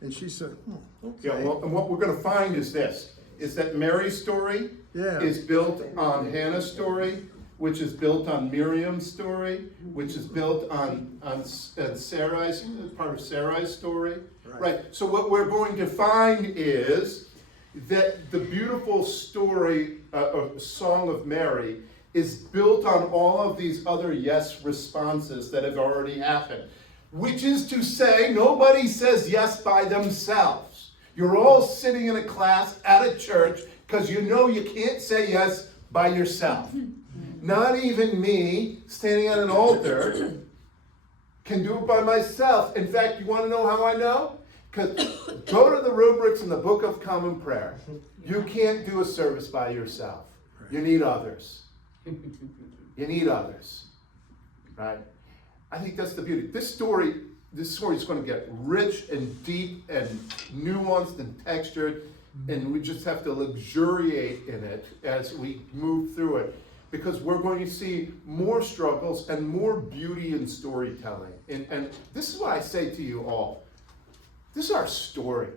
and she said, okay. Yeah, well, and what we're going to find is this, is that Mary's story is built on Hannah's story, which is built on Miriam's story, which is built on Sarai's, part of Sarai's story. Right. So what we're going to find is that the beautiful story, Song of Mary, is built on all of these other yes responses that have already happened. Which is to say, nobody says yes by themselves. You're all sitting in a class at a church because you know you can't say yes by yourself. Not even me, standing at an altar, can do it by myself. In fact, you want to know how I know? Because go to the rubrics in the Book of Common Prayer. You can't do a service by yourself. You need others. You need others. Right? I think that's the beauty. This story is going to get rich and deep and nuanced and textured, and we just have to luxuriate in it as we move through it, because we're going to see more struggles and more beauty in storytelling. And this is what I say to you all. This is our story,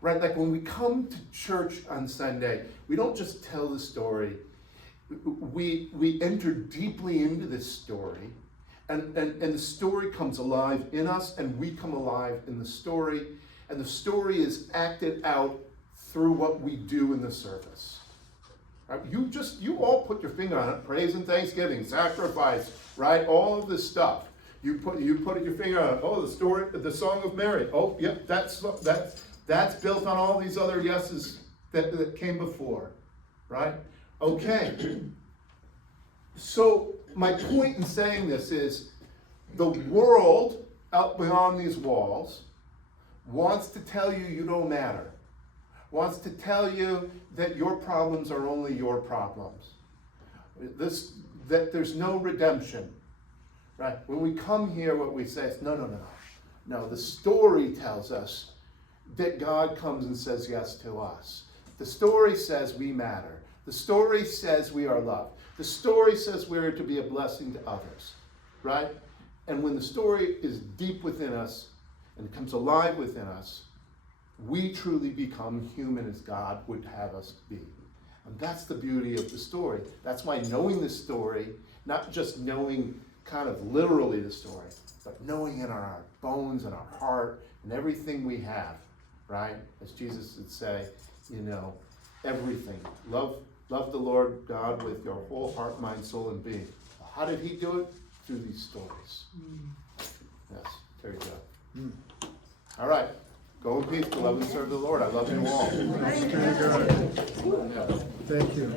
right? Like when we come to church on Sunday, we don't just tell the story. We enter deeply into this story. And the story comes alive in us, and we come alive in the story. And the story is acted out through what we do in the service. Right? You all put your finger on it. Praise and thanksgiving, sacrifice, right? All of this stuff. You put your finger on it. Oh, the story, the Song of Mary. Oh, yeah, that's built on all these other yeses that came before, right? Okay. So my point in saying this is the world out beyond these walls wants to tell you you don't matter, wants to tell you that your problems are only your problems, that there's no redemption, right? When we come here, what we say is, no, the story tells us that God comes and says yes to us. The story says we matter. The story says we are loved. The story says we're to be a blessing to others, right? And when the story is deep within us and comes alive within us, we truly become human as God would have us be. And that's the beauty of the story. That's why knowing the story, not just knowing kind of literally the story, but knowing in our bones and our heart and everything we have, right? As Jesus would say, everything. Love the Lord God with your whole heart, mind, soul, and being. How did he do it? Through these stories. Yes, there you go. All right. Go in peace to love and serve the Lord. I love you all. Thank you.